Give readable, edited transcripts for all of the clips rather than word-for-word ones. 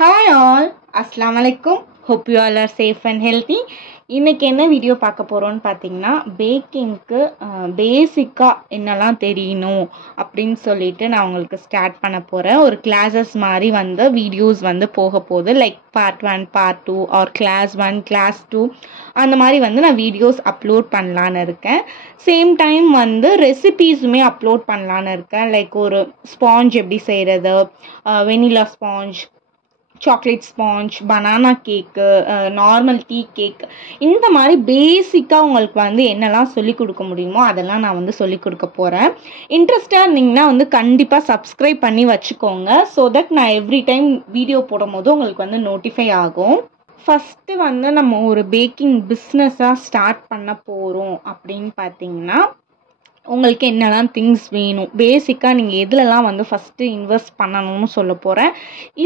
Hi all, Assalamu alaikum. Hope you all are safe and healthy. இன்னைக்கு என்ன video பார்க்க போகிறோன்னு பார்த்தீங்கன்னா பேக்கிங்க்கு பேசிக்காக என்னெல்லாம் தெரியணும் அப்படின்னு சொல்லிட்டு நான் உங்களுக்கு ஸ்டார்ட் பண்ண போகிறேன். ஒரு கிளாஸஸ் மாதிரி வந்து வீடியோஸ் வந்து போக போகுது. Like part 1 part 2 or class 1 class 2 அந்த மாதிரி வந்து நான் வீடியோஸ் அப்லோட் பண்ணலான்னு இருக்கேன். சேம் டைம் வந்து ரெசிபீஸுமே அப்லோட் பண்ணலான்னு இருக்கேன். லைக் ஒரு ஸ்பாஞ்ச் எப்படி செய்கிறது, vanilla sponge, chocolate sponge, banana cake, normal tea cake, இந்த மாதிரி பேசிக்காக உங்களுக்கு வந்து என்னெல்லாம் சொல்லிக் கொடுக்க முடியுமோ அதெல்லாம் நான் வந்து சொல்லிக் கொடுக்க போகிறேன். இன்ட்ரெஸ்டாக இருந்தீங்கன்னா வந்து கண்டிப்பாக சப்ஸ்கிரைப் பண்ணி வச்சுக்கோங்க. ஸோ தட் நான் எவ்ரி டைம் வீடியோ போடும் போது உங்களுக்கு வந்து நோட்டிஃபை ஆகும். ஃபஸ்ட்டு வந்து நம்ம ஒரு பேக்கிங் பிஸ்னஸாக ஸ்டார்ட் பண்ண போகிறோம் அப்படின்னு பார்த்தீங்கன்னா உங்களுக்கு என்னெல்லாம் திங்ஸ் வேணும், பேசிக்காக நீங்கள் எதுலலாம் வந்து ஃபஸ்ட்டு இன்வெஸ்ட் பண்ணணும்னு சொல்ல போகிறேன்.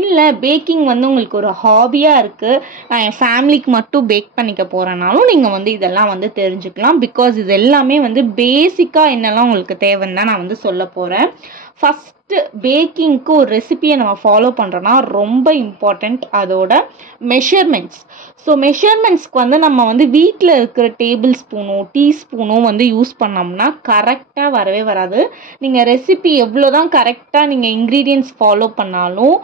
இல்லை பேக்கிங் வந்து உங்களுக்கு ஒரு ஹாபியாக இருக்குது, நான் என் ஃபேமிலிக்கு மட்டும் பேக் பண்ணிக்க போகிறேனாலும் நீங்கள் வந்து இதெல்லாம் வந்து தெரிஞ்சுக்கலாம். பிகாஸ் இது எல்லாமே வந்து பேசிக்காக என்னெல்லாம் உங்களுக்கு தேவைன்னு தான் நான் வந்து சொல்ல போகிறேன். ஃபஸ்ட்டு பேக்கிங்க்கு ஒரு ரெசிபியை நம்ம ஃபாலோ பண்ணுறோன்னா ரொம்ப இம்பார்ட்டண்ட் அதோட மெஷர்மெண்ட்ஸ். ஸோ மெஷர்மெண்ட்ஸ்க்கு வந்து நம்ம வந்து வீட்டில் இருக்கிற டேபிள் ஸ்பூனோ டீஸ்பூனோ வந்து யூஸ் பண்ணோம்னா கரெக்டாக வரவே வராது. நீங்கள் ரெசிபி எவ்வளோ தான் கரெக்டாக நீங்கள் இன்க்ரீடியன்ட்ஸ் ஃபாலோ பண்ணாலும்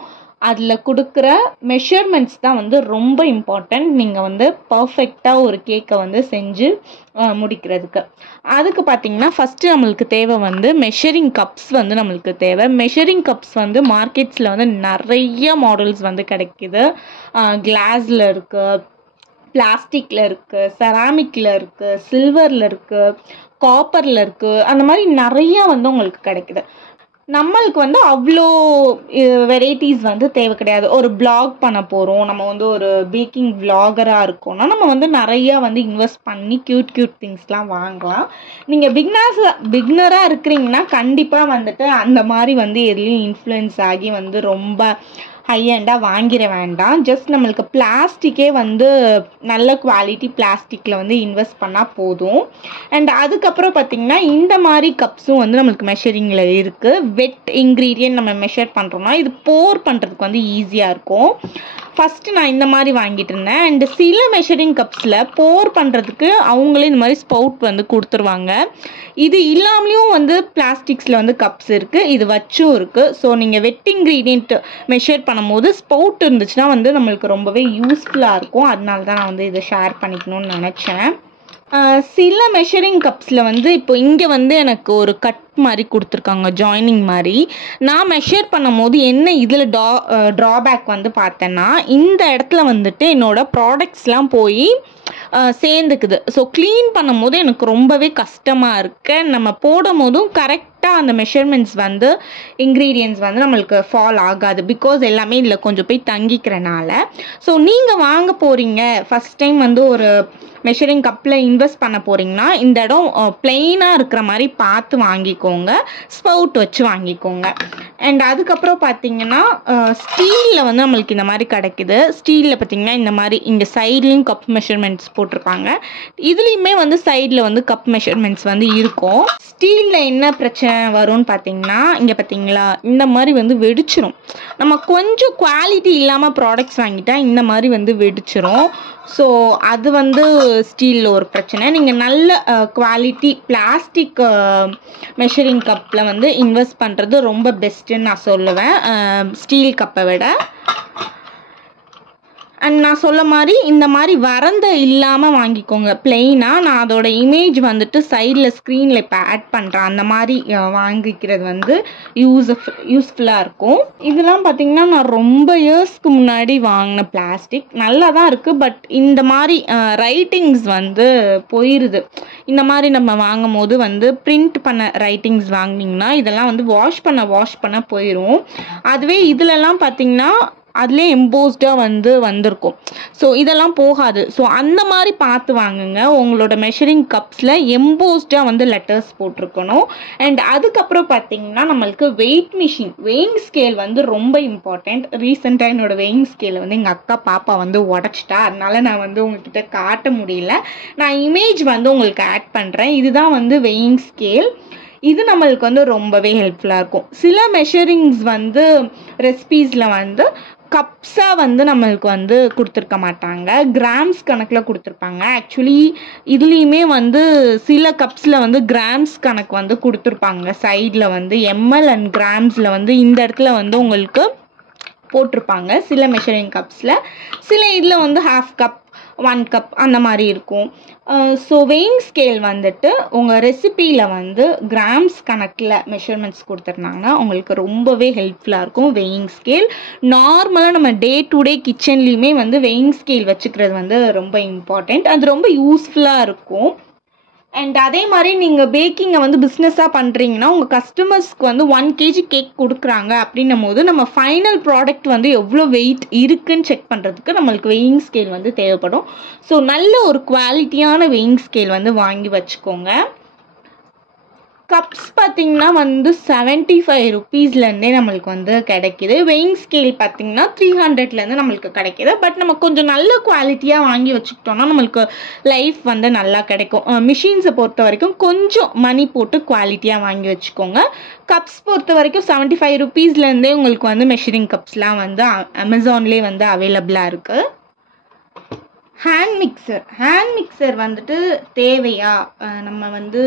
அதில் கொடுக்குற மெஷர்மெண்ட்ஸ் தான் வந்து ரொம்ப இம்பார்ட்டண்ட் நீங்கள் வந்து பர்ஃபெக்டாக ஒரு கேக்கை வந்து செஞ்சு முடிக்கிறதுக்கு. அதுக்கு பார்த்திங்கன்னா ஃபஸ்ட்டு நம்மளுக்கு தேவை வந்து மெஷரிங் கப்ஸ் வந்து நம்மளுக்கு தேவை. மெஷரிங் கப்ஸ் வந்து மார்க்கெட்ஸில் வந்து நிறைய மாடல்ஸ் வந்து கிடைக்கிது. கிளாஸில் இருக்குது, பிளாஸ்டிக்கில் இருக்குது, செராமிக்கில் இருக்குது, சில்வரில் இருக்குது, காப்பரில் இருக்குது, அந்த மாதிரி நிறையா வந்து உங்களுக்கு கிடைக்குது. நம்மளுக்கு வந்து அவ்வளோ வெரைட்டிஸ் வந்து தேவை கிடையாது. ஒரு பிளாக் பண்ண போகிறோம், நம்ம வந்து ஒரு பேக்கிங் விளாகராக இருக்கோம்னா நம்ம வந்து நிறையா வந்து இன்வெஸ்ட் பண்ணி க்யூட் திங்ஸ்லாம் வாங்கலாம். நீங்கள் பிகினராக இருக்கிறீங்கன்னா கண்டிப்பாக வந்துட்டு அந்த மாதிரி வந்து எதுலேயும் இன்ஃப்ளூயன்ஸ் ஆகி வந்து ரொம்ப ஹையண்டாக வாங்கிட வேண்டாம். ஜஸ்ட் நம்மளுக்கு பிளாஸ்டிக்கே வந்து நல்ல குவாலிட்டி பிளாஸ்டிக்கில் வந்து இன்வெஸ்ட் பண்ணால் போதும். அண்ட் அதுக்கப்புறம் பார்த்திங்கன்னா இந்த மாதிரி கப்ஸும் வந்து நம்மளுக்கு மெஷரிங்கில் இருக்குது. வெட் இன்க்ரீடியன்ட் நம்ம மெஷர் பண்ணுறோம்னா இது போர் பண்ணுறதுக்கு வந்து ஈஸியாக இருக்கும். ஃபஸ்ட்டு நான் இந்த மாதிரி வாங்கிட்டு இருந்தேன். அண்டு சில மெஷரிங் கப்ஸில் போர் பண்ணுறதுக்கு அவங்களே இந்த மாதிரி ஸ்பவுட் வந்து கொடுத்துருவாங்க. இது இல்லாமலேயும் வந்து பிளாஸ்டிக்ஸில் வந்து கப்ஸ் இருக்குது, இது வச்சும் இருக்குது. ஸோ நீங்கள் வெட் இன்க்ரீடியன்ட் மெஷர் பண்ணும்போது ஸ்பவுட் இருந்துச்சுன்னா வந்து நம்மளுக்கு ரொம்பவே யூஸ்ஃபுல்லாக இருக்கும். அதனால தான் நான் வந்து இதை ஷேர் பண்ணிக்கணும்னு நினச்சேன். சில மெஷரிங் கப்ஸில் வந்து இப்போ இங்கே வந்து எனக்கு ஒரு கட் மாதிரி கொடுத்துருக்காங்க, ஜாயினிங் மாதிரி. நான் மெஷர் பண்ணும் போது என்ன இதில் ட்ராபேக் வந்து பார்த்தேன்னா இந்த இடத்துல வந்துட்டு என்னோடய ப்ராடக்ட்ஸ்லாம் போய் சேர்ந்துக்குது. ஸோ க்ளீன் பண்ணும் போது எனக்கு ரொம்பவே கஷ்டமாக இருக்கு. நம்ம போடும் போதும் கரெக்டாக அந்த மெஷர்மெண்ட்ஸ் வந்து இன்க்ரீடியன்ட்ஸ் வந்து நம்மளுக்கு ஃபால் ஆகாது. பிகாஸ் எல்லாமே இதில் கொஞ்சம் போய் தங்கிக்கிறனால. ஸோ நீங்கள் வாங்க போகிறீங்க ஃபஸ்ட் டைம் வந்து ஒரு மெஷரிங் கப்பில் இன்வெஸ்ட் பண்ண போகிறீங்கன்னா இந்த இடம் பிளெயினாக இருக்கிற மாதிரி பார்த்து வாங்கிக்கோங்க, ஸ்பவுட் வச்சு வாங்கிக்கோங்க. அண்ட் அதுக்கப்புறம் பார்த்தீங்கன்னா ஸ்டீலில் வந்து நம்மளுக்கு இந்த மாதிரி கிடைக்குது. ஸ்டீலில் பார்த்தீங்கன்னா இந்த மாதிரி இங்கே சைட்லேயும் கப் மெஷர்மெண்ட்ஸ் போட்டிருப்பாங்க, இதுலேயுமே வந்து சைடில் வந்து கப் மெஷர்மெண்ட்ஸ் வந்து இருக்கும். ஸ்டீலில் என்ன பிரச்சனை வரும்னு பார்த்தீங்கன்னா இங்கே பார்த்தீங்களா இந்த மாதிரி வந்து வெடிச்சிரும். நம்ம கொஞ்சம் குவாலிட்டி இல்லாமல் ப்ராடக்ட்ஸ் வாங்கிட்டா இந்த மாதிரி வந்து வெடிச்சிரும். ஸோ அது வந்து ஸ்டீலில் ஒரு பிரச்சனை. நீங்கள் நல்ல குவாலிட்டி பிளாஸ்டிக் மெஷரிங் கப்பில் வந்து இன்வெஸ்ட் பண்ணுறது ரொம்ப பெஸ்ட்டுன்னு நான் சொல்லுவேன் ஸ்டீல் கப்பை விட. அண்ட் நான் சொல்ல மாதிரி இந்த மாதிரி வரந்த இல்லாமல் வாங்கிக்கோங்க, பிளெயினாக. நான் அதோட இமேஜ் வந்துட்டு சைடில் ஸ்க்ரீனில் இப்போ ஆட் பண்ணுறேன். அந்த மாதிரி வாங்கிக்கிறது வந்து யூஸ்ஃபுல்லாக இருக்கும். இதெல்லாம் பார்த்திங்கன்னா நான் ரொம்ப இயர்ஸ்க்கு முன்னாடி வாங்கின பிளாஸ்டிக் நல்லா தான் இருக்குது. பட் இந்த மாதிரி ரைட்டிங்ஸ் வந்து போயிடுது. இந்த மாதிரி நம்ம வாங்கும் போது வந்து பிரிண்ட் பண்ண ரைட்டிங்ஸ் வாங்கினீங்கன்னா இதெல்லாம் வந்து வாஷ் பண்ண போயிடும். அதுவே இதிலெல்லாம் பார்த்திங்கன்னா அதுலேயே எம்போஸ்டாக வந்து வந்திருக்கும். ஸோ இதெல்லாம் போகாது. ஸோ அந்த மாதிரி பார்த்து வாங்குங்க. உங்களோட மெஷரிங் கப்ஸில் எம்போஸ்டாக வந்து லெட்டர்ஸ் போட்டிருக்கணும். அண்ட் அதுக்கப்புறம் பார்த்தீங்கன்னா நம்மளுக்கு வெயிங் ஸ்கேல் வந்து ரொம்ப இம்பார்ட்டண்ட். ரீசெண்டாக என்னோட வெயிங் ஸ்கேலை வந்து எங்கள் அக்கா பாப்பா வந்து உடச்சிட்டா, அதனால நான் வந்து உங்ககிட்ட காட்ட முடியல. நான் இமேஜ் வந்து உங்களுக்கு ஆட் பண்ணுறேன். இதுதான் வந்து வெயிங் ஸ்கேல். இது நம்மளுக்கு வந்து ரொம்பவே ஹெல்ப்ஃபுல்லாக இருக்கும். சில மெஷரிங்ஸ் வந்து ரெசிபீஸில் வந்து கப்ஸாக வந்து நம்மளுக்கு வந்து கொடுத்துருக்க மாட்டாங்க, கிராம்ஸ் கணக்கில் கொடுத்துருப்பாங்க. ஆக்சுவலி இதுலேயுமே வந்து சில கப்ஸில் வந்து கிராம்ஸ் கணக்கு வந்து கொடுத்துருப்பாங்க. சைடில் வந்து எம்எல் அண்ட் கிராம்ஸில் வந்து இந்த இடத்துல வந்து உங்களுக்கு போட்டிருப்பாங்க சில மெஷரிங் கப்ஸில். சில இதில் வந்து ஹாஃப் கப் 1 கப் அந்த மாதிரி இருக்கும். ஸோ வெயிங் ஸ்கேல் வந்துட்டு உங்கள் ரெசிப்பியில் வந்து கிராம்ஸ் கணக்கில் மெஷர்மெண்ட்ஸ் கொடுத்துருந்தாங்கன்னா உங்களுக்கு ரொம்பவே ஹெல்ப்ஃபுல்லாக இருக்கும். வெயிங் ஸ்கேல் நார்மலாக நம்ம டே டு டே கிச்சன்லேயுமே வந்து வெயிங் ஸ்கேல் வச்சுக்கிறது வந்து ரொம்ப இம்பார்ட்டண்ட். அது ரொம்ப யூஸ்ஃபுல்லாக இருக்கும். அண்ட் அதே மாதிரி நீங்கள் பேக்கிங்கை வந்து பிஸ்னஸாக பண்ணுறீங்கன்னா உங்கள் கஸ்டமர்ஸ்க்கு வந்து 1 kg கேக் கொடுக்குறாங்க அப்படின்னும் போது நம்ம ஃபைனல் ப்ராடக்ட் வந்து எவ்வளோ வெயிட் இருக்குன்னு செக் பண்ணுறதுக்கு நம்மளுக்கு வெயிங் ஸ்கேல் வந்து தேவைப்படும். ஸோ நல்ல ஒரு குவாலிட்டியான வெயிங் ஸ்கேல் வந்து வாங்கி வச்சுக்கோங்க. கப்ஸ் பார்த்திங்கன்னா வந்து 75 ருபீஸ்லேருந்தே நம்மளுக்கு வந்து கிடைக்கிது. வெயிங் ஸ்கேல் பார்த்திங்கன்னா 300லேருந்து நம்மளுக்கு கிடைக்கிது. பட் நம்ம கொஞ்சம் நல்ல குவாலிட்டியாக வாங்கி வச்சுக்கிட்டோம்னா நம்மளுக்கு லைஃப் வந்து நல்லா கிடைக்கும். மிஷின்ஸை பொறுத்த வரைக்கும் கொஞ்சம் மணி போட்டு குவாலிட்டியாக வாங்கி வச்சுக்கோங்க. கப்ஸ் பொறுத்த வரைக்கும் 75 ருபீஸ்லேருந்தே உங்களுக்கு வந்து மெஷரிங் கப்ஸ்லாம் வந்து அமேசான்லேயே வந்து அவைலபிளாக இருக்குது. ஹேண்ட் மிக்சர் வந்துட்டு தேவையா? நம்ம வந்து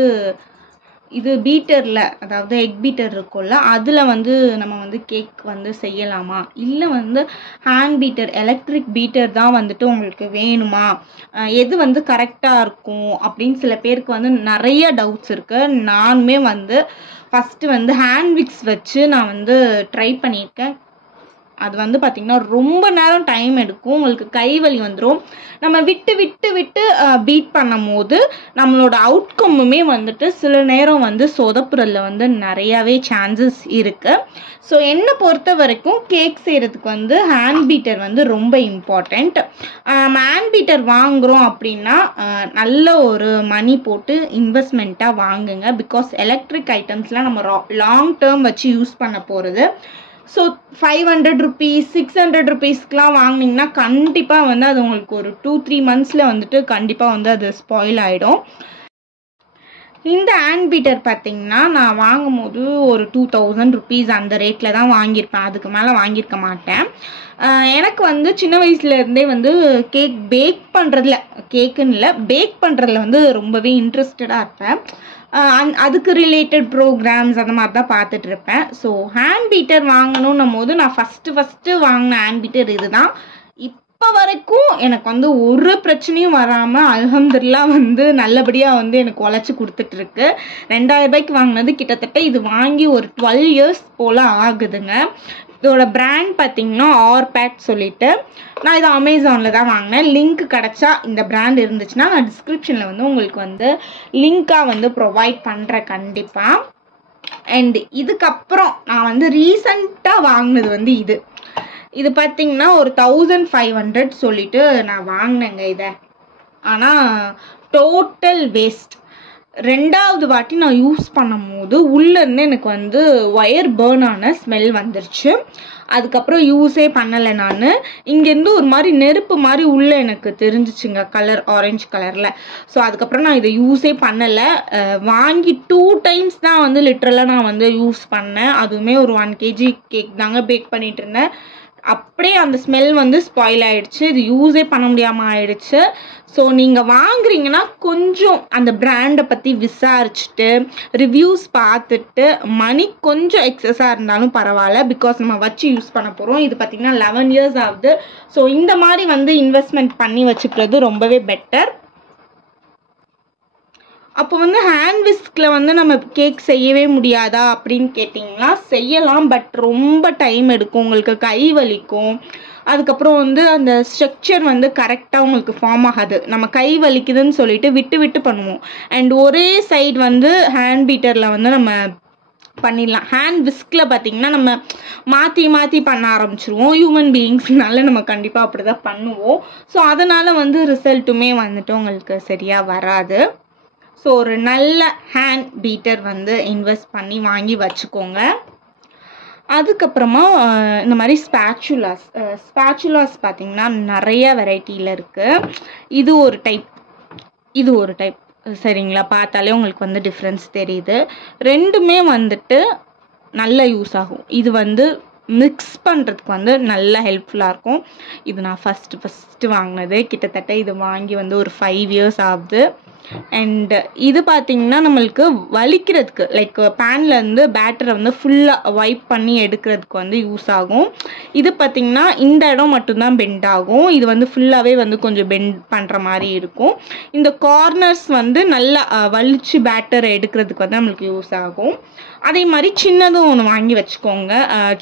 இது பீட்டரில், அதாவது எக் பீட்டர் இருக்கும்ல, அதில் வந்து நம்ம வந்து கேக் வந்து செய்யலாமா, இல்லை வந்து ஹேண்ட் பீட்டர் எலக்ட்ரிக் பீட்டர் தான் வந்துட்டு உங்களுக்கு வேணுமா, எது வந்து கரெக்டாக இருக்கும் அப்படின்னு சில பேருக்கு வந்து நிறைய டவுட்ஸ் இருக்குது. நானுமே வந்து ஃபஸ்ட்டு வந்து ஹேண்ட் மிக்ஸ் வச்சு நான் வந்து ட்ரை பண்ணியிருக்கேன். அது வந்து பார்த்திங்கன்னா ரொம்ப நேரம் டைம் எடுக்கும், உங்களுக்கு கை வலி வந்துடும். நம்ம விட்டு விட்டு விட்டு பீட் பண்ணும் போது நம்மளோட அவுட்கம்முமே வந்துட்டு சில நேரம் வந்து சொதப்புறதுல வந்து நிறையாவே சான்சஸ் இருக்குது. ஸோ என்னை பொறுத்த வரைக்கும் கேக் செய்கிறதுக்கு வந்து ஹேண்ட் பீட்டர் வந்து ரொம்ப இம்பார்ட்டண்ட். ஹேண்ட் பீட்டர் வாங்குகிறோம் அப்படின்னா நல்ல ஒரு மணி போட்டு இன்வெஸ்ட்மெண்ட்டாக வாங்குங்க. பிகாஸ் எலக்ட்ரிக் ஐட்டம்ஸ்லாம் நம்ம லாங் டேர்ம் வச்சு யூஸ் பண்ண போகிறது. ஸோ 500 ருபீஸ் 600 ருபீஸ்க்கெலாம் வாங்கினீங்கன்னா கண்டிப்பாக வந்து அது உங்களுக்கு ஒரு 2-3 மந்த்ஸில் வந்துட்டு கண்டிப்பாக வந்து அது ஸ்பாயில் ஆகிடும். இந்த ஹேண்ட் பீட்டர் பார்த்திங்கன்னா நான் வாங்கும் போது ஒரு 2000 ருபீஸ் அந்த ரேட்டில் தான் வாங்கியிருப்பேன், அதுக்கு மேலே வாங்கியிருக்க மாட்டேன். எனக்கு வந்து சின்ன வயசுலேருந்தே வந்து கேக் பேக் பண்ணுறதுல, கேக்குன்னு இல்லை பேக் பண்ணுறதுல வந்து ரொம்பவே இன்ட்ரெஸ்டடாக இருப்பேன். அதுக்கு ரிலேட்டட் ப்ரோக்ராம்ஸ் அந்த மாதிரி தான் பார்த்துட்ருப்பேன். ஸோ ஹேண்ட் பீட்டர் வாங்கணுன்னும் போது நான் ஃபஸ்ட்டு வாங்கின ஹேண்ட் பீட்டர் இது தான். இப்போ வரைக்கும் எனக்கு வந்து ஒரு பிரச்சனையும் வராமல் அல்ஹம்துலில்லாஹ் வந்து நல்லபடியாக வந்து எனக்கு உழைச்சி கொடுத்துட்ருக்கு. 2000 ரூபாய்க்கு வாங்கினது கிட்டத்தட்ட இது வாங்கி ஒரு 12 இயர்ஸ் போல் ஆகுதுங்க. இதோட பிராண்ட் பார்த்திங்கன்னா ஆர்பேட் சொல்லிட்டு, நான் இதை அமேசானில் தான் வாங்கினேன். லிங்க் கிடச்சா இந்த பிராண்ட் இருந்துச்சுன்னா நான் டிஸ்கிரிப்ஷனில் வந்து உங்களுக்கு வந்து லிங்காக வந்து ப்ரொவைட் பண்ணுறேன் கண்டிப்பாக. அண்ட் இதுக்கப்புறம் நான் வந்து ரீசண்டாக வாங்கினது வந்து இது பார்த்திங்கன்னா ஒரு 1500 சொல்லிட்டு நான் வாங்கினேங்க இதை. ஆனால் டோட்டல் வேஸ்ட். 2வது வாட்டி நான் யூஸ் பண்ணும் போது உள்ளேருந்து எனக்கு வந்து ஒயர் பேர்ன் ஆன ஸ்மெல் வந்துருச்சு. அதுக்கப்புறம் யூஸே பண்ணலை நான். இங்கேருந்து ஒரு மாதிரி நெருப்பு மாதிரி உள்ளே எனக்கு தெரிஞ்சிச்சுங்க, கலர் ஆரஞ்சு கலரில். ஸோ அதுக்கப்புறம் நான் இதை யூஸே பண்ணலை. வாங்கி 2 டைம்ஸ் தான் வந்து லிட்ரலாக நான் வந்து யூஸ் பண்ணேன். அதுவுமே ஒரு 1 kg கேக் தாங்க பேக் பண்ணிகிட்டு இருந்தேன். அப்படியே அந்த ஸ்மெல் வந்து ஸ்பாயில் ஆகிடுச்சு, இது யூஸே பண்ண முடியாமல் ஆயிடுச்சு. ஸோ நீங்கள் வாங்குறீங்கன்னா கொஞ்சம் அந்த பிராண்டை பற்றி விசாரிச்சுட்டு ரிவ்யூஸ் பார்த்துட்டு மணி கொஞ்சம் எக்ஸஸாக இருந்தாலும் பரவாயில்ல, பிகாஸ் நம்ம வச்சு யூஸ் பண்ண போகிறோம். இது பார்த்திங்கன்னா 11 இயர்ஸ் ஆகுது. ஸோ இந்த மாதிரி வந்து இன்வெஸ்ட்மெண்ட் பண்ணி வச்சுக்கிறது ரொம்பவே பெட்டர். அப்போ வந்து ஹேண்ட் விஸ்கில் வந்து நம்ம கேக் செய்யவே முடியாதா அப்படின்னு கேட்டிங்கன்னா செய்யலாம், பட் ரொம்ப டைம் எடுக்கும், உங்களுக்கு கை வலிக்கும். அதுக்கப்புறம் வந்து அந்த ஸ்ட்ரக்சர் வந்து கரெக்டாக உங்களுக்கு ஃபார்ம் ஆகாது. நம்ம கை வலிக்குதுன்னு சொல்லிட்டு விட்டு விட்டு பண்ணுவோம். அண்ட் ஒரே சைடு வந்து ஹேண்ட் பீட்டரில் வந்து நம்ம பண்ணிடலாம். ஹேண்ட் விஸ்கில் பார்த்திங்கன்னா நம்ம மாற்றி மாற்றி பண்ண ஆரம்பிச்சிருவோம். ஹியூமன் பீயிங்ஸ்னால நம்ம கண்டிப்பாக அப்படி தான் பண்ணுவோம். ஸோ அதனால் வந்து ரிசல்ட்டுமே வந்துட்டு உங்களுக்கு சரியாக வராது. ஸோ ஒரு நல்ல ஹேண்ட் பீட்டர் வந்து இன்வெஸ்ட் பண்ணி வாங்கி வச்சுக்கோங்க. அதுக்கப்புறமா இந்த மாதிரி ஸ்பேச்சுலாஸ் பார்த்திங்கன்னா நிறைய வெரைட்டியில் இருக்குது. இது ஒரு டைப் சரிங்களா, பார்த்தாலே உங்களுக்கு வந்து டிஃப்ரென்ஸ் தெரியுது. ரெண்டுமே வந்துட்டு நல்ல யூஸ் ஆகும். இது வந்து மிக்ஸ் பண்ணுறதுக்கு வந்து நல்லா ஹெல்ப்ஃபுல்லாக இருக்கும். இது நான் ஃபஸ்ட்டு வாங்கினது. கிட்டத்தட்ட இது வாங்கி வந்து ஒரு 5 இயர்ஸ் ஆகுது. அண்ட் இது பார்த்திங்கன்னா நம்மளுக்கு வலிக்கிறதுக்கு லைக் பேன்லேருந்து பேட்டரை வந்து ஃபுல்லாக வைப் பண்ணி எடுக்கிறதுக்கு வந்து யூஸ் ஆகும். இது பார்த்திங்கன்னா இந்த இடம் மட்டும்தான் பெண்ட் ஆகும். இது வந்து ஃபுல்லாகவே வந்து கொஞ்சம் பெண்ட் பண்ணுற மாதிரி இருக்கும். இந்த கார்னர்ஸ் வந்து நல்லா வலிச்சு பேட்டரை எடுக்கிறதுக்கு வந்து நம்மளுக்கு யூஸ் ஆகும். அதே மாதிரி சின்னதும் ஒன்று வாங்கி வச்சுக்கோங்க,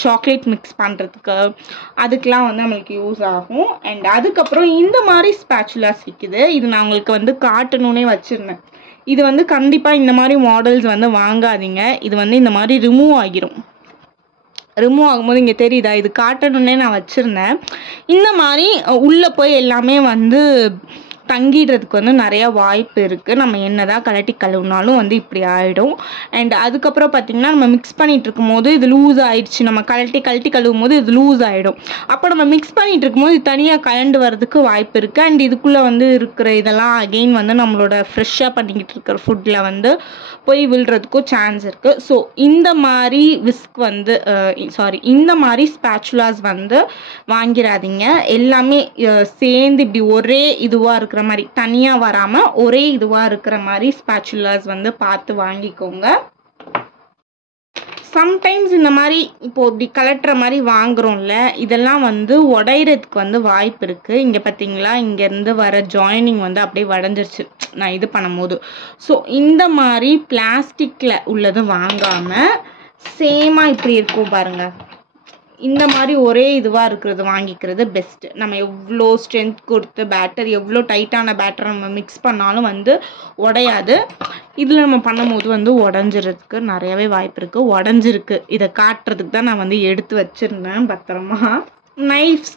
சாக்லேட் மிக்ஸ் பண்ணுறதுக்கு அதுக்கெலாம் வந்து நம்மளுக்கு யூஸ் ஆகும். அண்ட் அதுக்கப்புறம் இந்த மாதிரி ஸ்பேச்சுலாஸ் விற்கிது. இது நான் உங்களுக்கு வந்து காட்டணுன்னே வச்சுருந்தேன். இது வந்து கண்டிப்பாக இந்த மாதிரி மாடல்ஸ் வந்து வாங்காதீங்க. இது வந்து இந்த மாதிரி ரிமூவ் ஆகும்போது இங்கே தெரியுதா, இது காட்டணுன்னே நான் வச்சுருந்தேன். இந்த மாதிரி உள்ளே போய் எல்லாமே வந்து தங்கிடுறதுக்கு வந்து நிறையா வாய்ப்பு இருக்குது. நம்ம என்னதான் கலட்டி கழுவுனாலும் வந்து இப்படி ஆகிடும். அண்ட் அதுக்கப்புறம் பார்த்திங்கன்னா நம்ம மிக்ஸ் பண்ணிகிட்டு இருக்கும்போது இது லூஸ் ஆகிடுச்சு, நம்ம கழட்டி கழுவும் போது இது லூஸ் ஆகிடும். அப்போ நம்ம மிக்ஸ் பண்ணிகிட்டு இருக்கும்போது இது தனியாக கலண்டு வர்றதுக்கு வாய்ப்பு இருக்குது. அண்ட் இதுக்குள்ளே வந்து இருக்கிற இதெல்லாம் அகெயின் வந்து நம்மளோட ஃப்ரெஷ்ஷாக பண்ணிக்கிட்டு இருக்கிற ஃபுட்டில் வந்து போய் விழுறதுக்கும் சான்ஸ் இருக்குது. ஸோ இந்த மாதிரி இந்த மாதிரி ஸ்பேச்சுலாஸ் வந்து வாங்கிடாதீங்க. எல்லாமே சேர்ந்து இப்படி ஒரே இதுவாக இருக்கிற மாதிரி, தனியாக வராமல் ஒரே இதுவாக இருக்கிற மாதிரி ஸ்பேச்சுலாஸ் வந்து பார்த்து வாங்கிக்கோங்க. சம்டைம்ஸ் இந்த மாதிரி இப்போ இப்படி கலட்டுற மாதிரி வாங்குறோம்ல, இதெல்லாம் வந்து உடையிறதுக்கு வந்து வாய்ப்பு இருக்குது. இங்கே பார்த்தீங்களா, இங்கேருந்து வர ஜாயினிங் வந்து அப்படியே உடஞ்சிருச்சு நான் இது பண்ணும்போது. ஸோ இந்த மாதிரி பிளாஸ்டிக்கில் உள்ளது வாங்காமல் சேமாக இப்படி இருக்கும் பாருங்கள், இந்த மாதிரி ஒரே இதுவாக இருக்கிறது வாங்கிக்கிறது பெஸ்ட்டு. நம்ம எவ்வளோ ஸ்ட்ரென்த் கொடுத்து பேட்டர், எவ்வளோ டைட்டான பேட்டரை நம்ம மிக்ஸ் பண்ணாலும் வந்து உடையாது. இதில் நம்ம பண்ணும்போது வந்து உடஞ்சிறதுக்கு நிறையவே வாய்ப்பு இருக்குது. உடஞ்சிருக்கு, இதை காட்டுறதுக்கு தான் நான் வந்து எடுத்து வச்சுருந்தேன் பத்திரமா. நைஃப்ஸ்,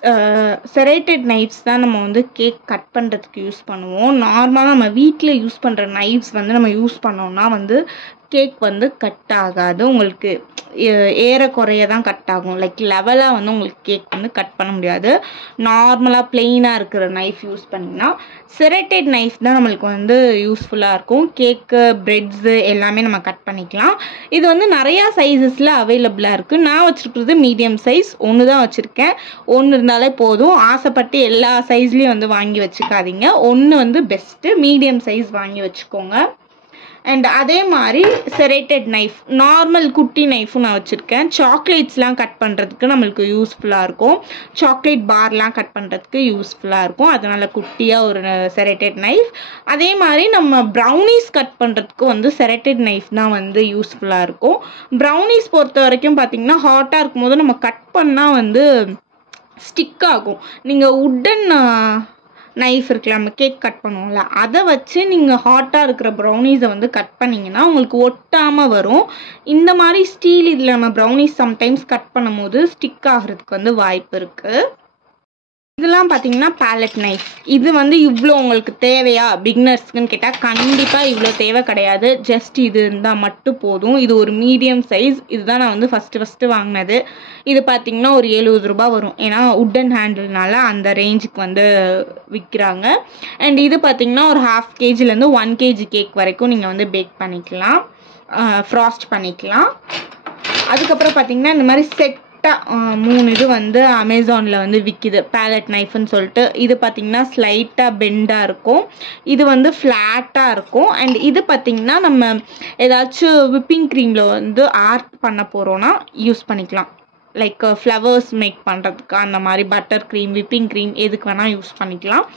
செரேட்டட் நைஃப்ஸ் தான் நம்ம வந்து கேக் கட் பண்ணுறதுக்கு யூஸ் பண்ணுவோம். நார்மலாக நம்ம வீட்டில் யூஸ் பண்ணுற நைஃப்ஸ் வந்து நம்ம யூஸ் பண்ணோம்னா வந்து கேக் வந்து கட் ஆகாது. உங்களுக்கு ஏறக்குறைய தான் கட் ஆகும். லைக் லெவலாக வந்து உங்களுக்கு கேக் வந்து கட் பண்ண முடியாது. நார்மலாக பிளெயினாக இருக்கிற நைஃப் யூஸ் பண்ணிங்கன்னா செரேட்டட் நைஃப் தான் நம்மளுக்கு வந்து யூஸ்ஃபுல்லாக இருக்கும். கேக்கு, பிரெட்ஸு எல்லாமே நம்ம கட் பண்ணிக்கலாம். இது வந்து நிறையா சைஸஸில் அவைலபிளாக இருக்குது. நான் வச்சுருக்கிறது மீடியம் சைஸ் ஒன்று தான் வச்சுருக்கேன். ஒன்று இருந்தாலே போதும். ஆசைப்பட்டு எல்லா சைஸ்லேயும் வந்து வாங்கி வச்சுக்காதீங்க. ஒன்று வந்து பெஸ்ட்டு, மீடியம் சைஸ் வாங்கி வச்சுக்கோங்க. அண்ட் அதே மாதிரி செரேட்டட் நைஃப், நார்மல் குட்டி நைஃபும் நான் வச்சுருக்கேன். சாக்லேட்ஸ்லாம் கட் பண்ணுறதுக்கு நம்மளுக்கு யூஸ்ஃபுல்லாக இருக்கும். சாக்லேட் பார்லாம் கட் பண்ணுறதுக்கு யூஸ்ஃபுல்லாக இருக்கும். அதனால் குட்டியாக ஒரு செரேட்டட் நைஃப். அதே மாதிரி நம்ம ப்ரௌனிஸ் கட் பண்ணுறதுக்கு வந்து செரேட்டட் நைஃப் தான் வந்து யூஸ்ஃபுல்லாக இருக்கும். ப்ரௌனிஸ் பொறுத்த வரைக்கும் பார்த்திங்கன்னா ஹாட்டாக இருக்கும்போது நம்ம கட் பண்ணால் வந்து ஸ்டிக் ஆகும். நீங்கள் உட்டன் நைஃப் இருக்குல்ல, நம்ம கேக் கட் பண்ணுவோம்ல, அதை வச்சு நீங்கள் ஹாட்டாக இருக்கிற ப்ரௌனீஸை வந்து கட் பண்ணிங்கன்னா உங்களுக்கு ஒட்டாமல் வரும். இந்த மாதிரி ஸ்டீல் இதில் நம்ம ப்ரௌனீஸ் சம்டைம்ஸ் கட் பண்ணும் போது ஸ்டிக் ஆகிறதுக்கு வந்து வாய்ப்பு இருக்குது. இதெல்லாம் பார்த்தீங்கன்னா பேலட் நைஃப். இது வந்து இவ்வளோ உங்களுக்கு தேவையா பிகினர்ஸ்க்குன்னு கேட்டால் கண்டிப்பாக இவ்வளோ தேவை கிடையாது. ஜஸ்ட் இது இருந்தால் மட்டும் போதும். இது ஒரு மீடியம் சைஸ். இதுதான் நான் வந்து ஃபஸ்ட்டு வாங்கினது. இது பார்த்திங்கன்னா ஒரு 70 ரூபா வரும். ஏன்னா உட்டன் ஹேண்டில்னால அந்த ரேஞ்சுக்கு வந்து விற்கிறாங்க. அண்ட் இது பார்த்திங்கன்னா ஒரு 1/2 kgலேருந்து 1 kg கேக் வரைக்கும் நீங்கள் வந்து பேக் பண்ணிக்கலாம், ஃப்ராஸ்ட் பண்ணிக்கலாம். அதுக்கப்புறம் பார்த்திங்கன்னா இந்த மாதிரி செட் 3 இது வந்து அமேசானில் வந்து விற்கிது, பேலட் நைஃப்னு சொல்லிட்டு. இது பார்த்திங்கன்னா ஸ்லைட்டாக பெண்டாக இருக்கும், இது வந்து ஃப்ளாட்டாக இருக்கும். அண்ட் இது பார்த்திங்கன்னா நம்ம ஏதாச்சும் விப்பிங் க்ரீமில் வந்து ஆர்ட் பண்ண போகிறோன்னா யூஸ் பண்ணிக்கலாம். லைக் ஃப்ளவர்ஸ் மேக் பண்ணுறதுக்கு அந்த மாதிரி பட்டர் க்ரீம், விப்பிங் க்ரீம் எதுக்கு வேணால் யூஸ் பண்ணிக்கலாம்.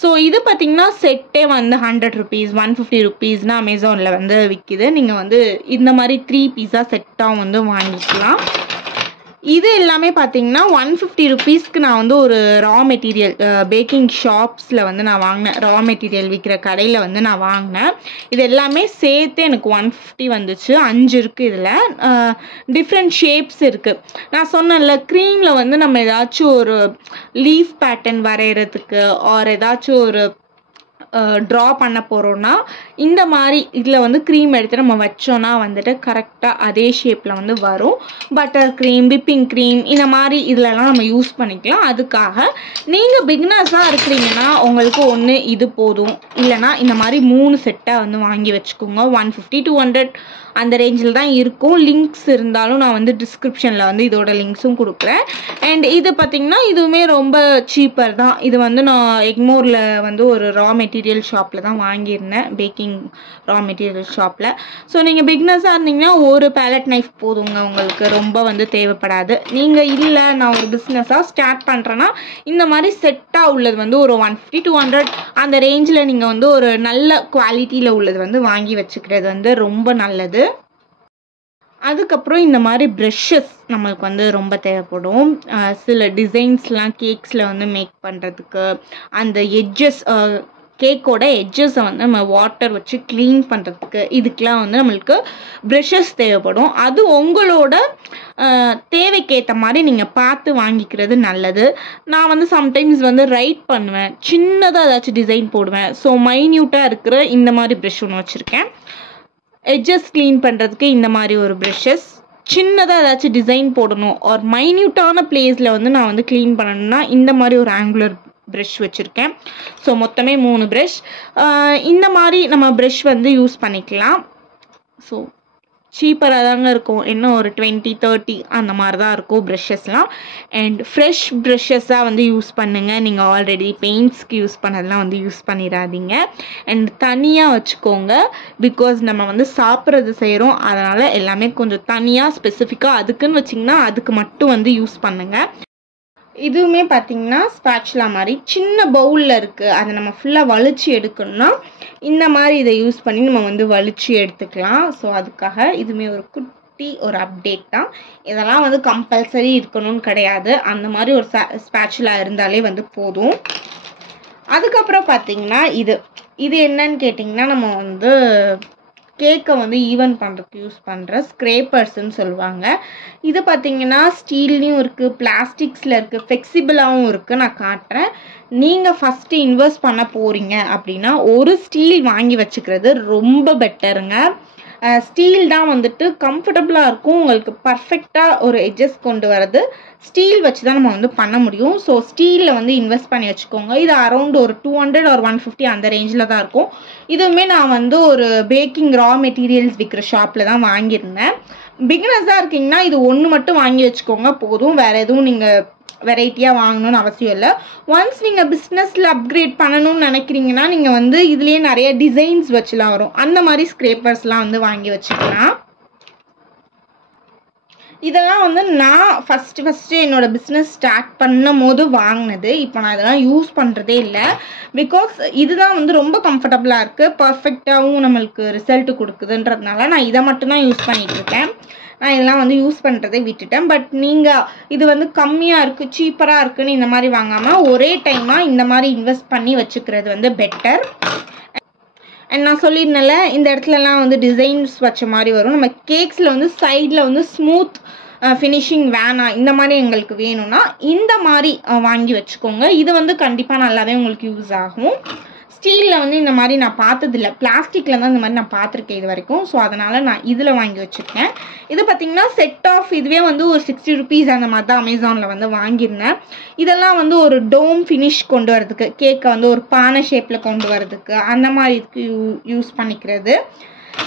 ஸோ இது பார்த்திங்கன்னா செட்டே வந்து 100 rupees 150 rupeesனால் அமேசானில் வந்து விற்கிது. நீங்கள் வந்து இந்த மாதிரி 3 பீஸாக செட்டாக வந்து வாங்கிக்கலாம். இது எல்லாமே பார்த்தீங்கன்னா 150 rupeesக்கு நான் வந்து ஒரு ரா மெட்டீரியல் பேக்கிங் ஷாப்ஸில் வந்து நான் வாங்கினேன். ரா மெட்டீரியல் விற்கிற கடையில் வந்து நான் வாங்கினேன். இது எல்லாமே சேர்த்து எனக்கு 150 வந்துச்சு. 5 இருக்குது. இதில் டிஃப்ரெண்ட் ஷேப்ஸ் இருக்குது. நான் சொன்னேன்ல, க்ரீமில் வந்து நம்ம ஏதாச்சும் ஒரு லீஃப் பேட்டர்ன் வரைகிறதுக்கு ஆர் ஏதாச்சும் ஒரு ட்ரா பண்ண போகிறோன்னா இந்த மாதிரி இதில் வந்து க்ரீம் எடுத்து நம்ம வச்சோன்னா வந்துட்டு கரெக்டாக அதே ஷேப்பில் வந்து வரும். பட்டர் க்ரீம், விப்பிங் க்ரீம் இந்த மாதிரி இதிலலாம் நம்ம யூஸ் பண்ணிக்கலாம். அதுக்காக நீங்கள் பிகினர்ஸாக இருக்கிறீங்கன்னா உங்களுக்கு ஒன்று இது போதும், இல்லைனா இந்த மாதிரி 3 செட்டாக வந்து வாங்கி வச்சுக்கோங்க. 150 200 அந்த ரேஞ்சில் தான் இருக்கும். லிங்க்ஸ் இருந்தாலும் நான் வந்து டிஸ்கிரிப்ஷனில் வந்து இதோட லிங்க்ஸும் கொடுக்குறேன். அண்ட் இது பார்த்திங்கன்னா இதுவுமே ரொம்ப சீப்பர் தான். இது வந்து நான் எக்மோரில் வந்து ஒரு ரா மெட்டீரியல் ஷாப்பில் தான் வாங்கியிருந்தேன், பேக்கிங் ரா மெட்டீரியல் ஷாப்பில். ஸோ நீங்கள் பிக்னஸாக இருந்தீங்கன்னா ஒரு பேலட் நைஃப் போதுங்க, உங்களுக்கு ரொம்ப வந்து தேவைப்படாது. நீங்கள் இல்லை நான் ஒரு பிஸ்னஸாக ஸ்டார்ட் பண்ணுறேன்னா இந்த மாதிரி செட்டாக உள்ளது வந்து ஒரு 150-200 அந்த ரேஞ்சில் நீங்கள் வந்து ஒரு நல்ல குவாலிட்டியில் உள்ளது வந்து வாங்கி வச்சுக்கிறது வந்து ரொம்ப நல்லது. அதுக்கப்புறம் இந்த மாதிரி ப்ரெஷ்ஷஸ் நம்மளுக்கு வந்து ரொம்ப தேவைப்படும். சில டிசைன்ஸ்லாம் கேக்ஸில் வந்து மேக் பண்ணுறதுக்கு, அந்த எட்ஜஸ் கேக்கோட எட்ஜஸை வந்து நம்ம வாட்டர் வச்சு க்ளீன் பண்ணுறதுக்கு, இதுக்கெலாம் வந்து நம்மளுக்கு ப்ரெஷ்ஷஸ் தேவைப்படும். அது உங்களோட தேவைக்கேற்ற மாதிரி நீங்கள் பார்த்து வாங்கிக்கிறது நல்லது. நான் வந்து சம்டைம்ஸ் வந்து ரைட் பண்ணுவேன், சின்னதாக ஏதாச்சும் டிசைன் போடுவேன். ஸோ மைன்யூட்டாக இருக்கிற இந்த மாதிரி ப்ரெஷ் ஒன்று வச்சுருக்கேன். எட்ஜஸ் க்ளீன் பண்ணுறதுக்கு இந்த மாதிரி ஒரு ப்ரெஷ்ஷஸ், சின்னதாக ஏதாச்சும் டிசைன் போடணும் ஒரு மைன்யூட்டான பிளேஸில் வந்து நான் வந்து க்ளீன் பண்ணணும்னா இந்த மாதிரி ஒரு ஆங்குலர் ப்ரெஷ் வச்சுருக்கேன். ஸோ மொத்தமே 3 ப்ரெஷ். இந்த மாதிரி நம்ம ப்ரெஷ் வந்து யூஸ் பண்ணிக்கலாம். ஸோ சீப்பராக தாங்க இருக்கும், என்ன ஒரு 20-30 அந்த மாதிரி தான் இருக்கும் ப்ரெஷ்ஷஸ்லாம். அண்ட் ஃப்ரெஷ் ப்ரெஷ்ஷஸாக வந்து யூஸ் பண்ணுங்கள். நீங்கள் ஆல்ரெடி பெயிண்ட்ஸ்க்கு யூஸ் பண்ணதெல்லாம் வந்து யூஸ் பண்ணிடாதீங்க. அண்ட் தனியாக வச்சுக்கோங்க, பிகாஸ் நம்ம வந்து சாப்பிட்றது செய்கிறோம், அதனால் எல்லாமே கொஞ்சம் தனியாக ஸ்பெசிஃபிக்காக அதுக்குன்னு வச்சிங்கன்னா அதுக்கு மட்டும் வந்து யூஸ் பண்ணுங்கள். இதுவுமே பார்த்திங்கன்னா ஸ்பாச்சுலா மாதிரி சின்ன பவுலில் இருக்குது, அதை நம்ம ஃபுல்லாக வலிச்சு எடுக்கணும்னா இந்த மாதிரி இதை யூஸ் பண்ணி நம்ம வந்து வலிச்சு எடுத்துக்கலாம். ஸோ அதுக்காக இதுவுமே ஒரு குட்டி ஒரு அப்டேட் தான். இதெல்லாம் வந்து கம்பல்சரி இருக்கணும்னு கிடையாது, அந்த மாதிரி ஒரு ஸ்பாச்சுலா இருந்தாலே வந்து போதும். அதுக்கப்புறம் பார்த்திங்கன்னா இது என்னன்னு கேட்டிங்கன்னா நம்ம வந்து கேக்கை வந்து ஈவன் பண்ணுறதுக்கு யூஸ் பண்ணுற ஸ்க்ரேப்பர்ஸ்ன்னு சொல்லுவாங்க. இது பார்த்திங்கன்னா ஸ்டீல்லையும் இருக்குது, பிளாஸ்டிக்ஸில் இருக்குது, ஃப்ளெக்சிபிளாகவும் இருக்குது. நான் காட்டுறேன். நீங்கள் ஃபஸ்ட்டு இன்வெஸ்ட் பண்ண போகிறீங்க அப்படின்னா ஒரு ஸ்டீல் வாங்கி வச்சுக்கிறது ரொம்ப பெட்டருங்க. ஸ்டீல் தான் வந்துட்டு கம்ஃபர்டபுளாக இருக்கும், உங்களுக்கு பர்ஃபெக்டாக ஒரு எட்ஜஸ் கொண்டு வரது ஸ்டீல் வச்சு தான் நம்ம வந்து பண்ண முடியும். ஸோ ஸ்டீலில் வந்து இன்வெஸ்ட் பண்ணி வச்சுக்கோங்க. இது அரௌண்ட் ஒரு 200 or 150 அந்த ரேஞ்சில் தான் இருக்கும். இதுவுமே நான் வந்து ஒரு பேக்கிங் ரா மெட்டீரியல்ஸ் விற்கிற ஷாப்பில் தான் வாங்கியிருந்தேன். பிகினர்ஸாக இருக்கீங்கன்னா இது ஒன்று மட்டும் வாங்கி வச்சுக்கோங்க போதும், வேறு எதுவும் நீங்கள் வெரைட்டியாக வாங்கணும்னு அவசியம் இல்லை. ஒன்ஸ் நீங்கள் பிஸ்னஸில் அப்கிரேட் பண்ணணும்னு நினைக்கிறீங்கன்னா நீங்கள் வந்து இதுலேயே நிறைய டிசைன்ஸ் வச்சுலாம் வரும், அந்த மாதிரி ஸ்க்ரேப்பர்ஸ்லாம் வந்து வாங்கி வச்சுக்கலாம். இதெல்லாம் வந்து நான் ஃபஸ்ட்டு என்னோடய பிஸ்னஸ் ஸ்டார்ட் பண்ணும் போது வாங்கினது. இப்போ நான் இதெல்லாம் யூஸ் பண்ணுறதே இல்லை, பிகாஸ் இதுதான் வந்து ரொம்ப கம்ஃபர்டபுளாக இருக்குது, பர்ஃபெக்டாகவும் நம்மளுக்கு ரிசல்ட்டு கொடுக்குதுன்றதுனால நான் இதை மட்டும்தான் யூஸ் பண்ணிகிட்ருக்கேன். நான் இதெல்லாம் வந்து யூஸ் பண்ணுறதே விட்டுட்டேன். பட் நீங்கள் இது வந்து கம்மியாக இருக்குது, சீப்பராக இருக்குதுன்னு இந்த மாதிரி வாங்காமல் ஒரே டைமாக இந்த மாதிரி இன்வெஸ்ட் பண்ணி வச்சுக்கிறது வந்து பெட்டர். அண்ட் நான் சொல்லியிருந்தேன்ல இந்த இடத்துலலாம் வந்து டிசைன்ஸ் வச்ச மாதிரி வரும். நம்ம கேக்ஸில் வந்து சைடில் வந்து ஸ்மூத் ஃபினிஷிங் வேணாம், இந்த மாதிரி எங்களுக்கு வேணும்னா இந்த மாதிரி வாங்கி வச்சுக்கோங்க. இது வந்து கண்டிப்பாக நல்லாவே உங்களுக்கு யூஸ் ஆகும். ஸ்டீலில் வந்து இந்த மாதிரி நான் பார்த்ததில்ல, பிளாஸ்டிக்கில் தான் இந்த மாதிரி நான் பார்த்துருக்கேன் இது வரைக்கும். ஸோ அதனால் நான் இதில் வாங்கி வச்சுருக்கேன். இது பார்த்திங்கன்னா செட் ஆஃப் இதுவே வந்து ஒரு 60 rupees அந்த மாதிரி தான் அமேசானில் வந்து வாங்கியிருந்தேன். இதெல்லாம் வந்து ஒரு டோம் ஃபினிஷ் கொண்டு வரதுக்கு, கேக்கை வந்து ஒரு பானை ஷேப்பில் கொண்டு வரதுக்கு அந்த மாதிரி இதுக்கு யூஸ் பண்ணிக்கிறது.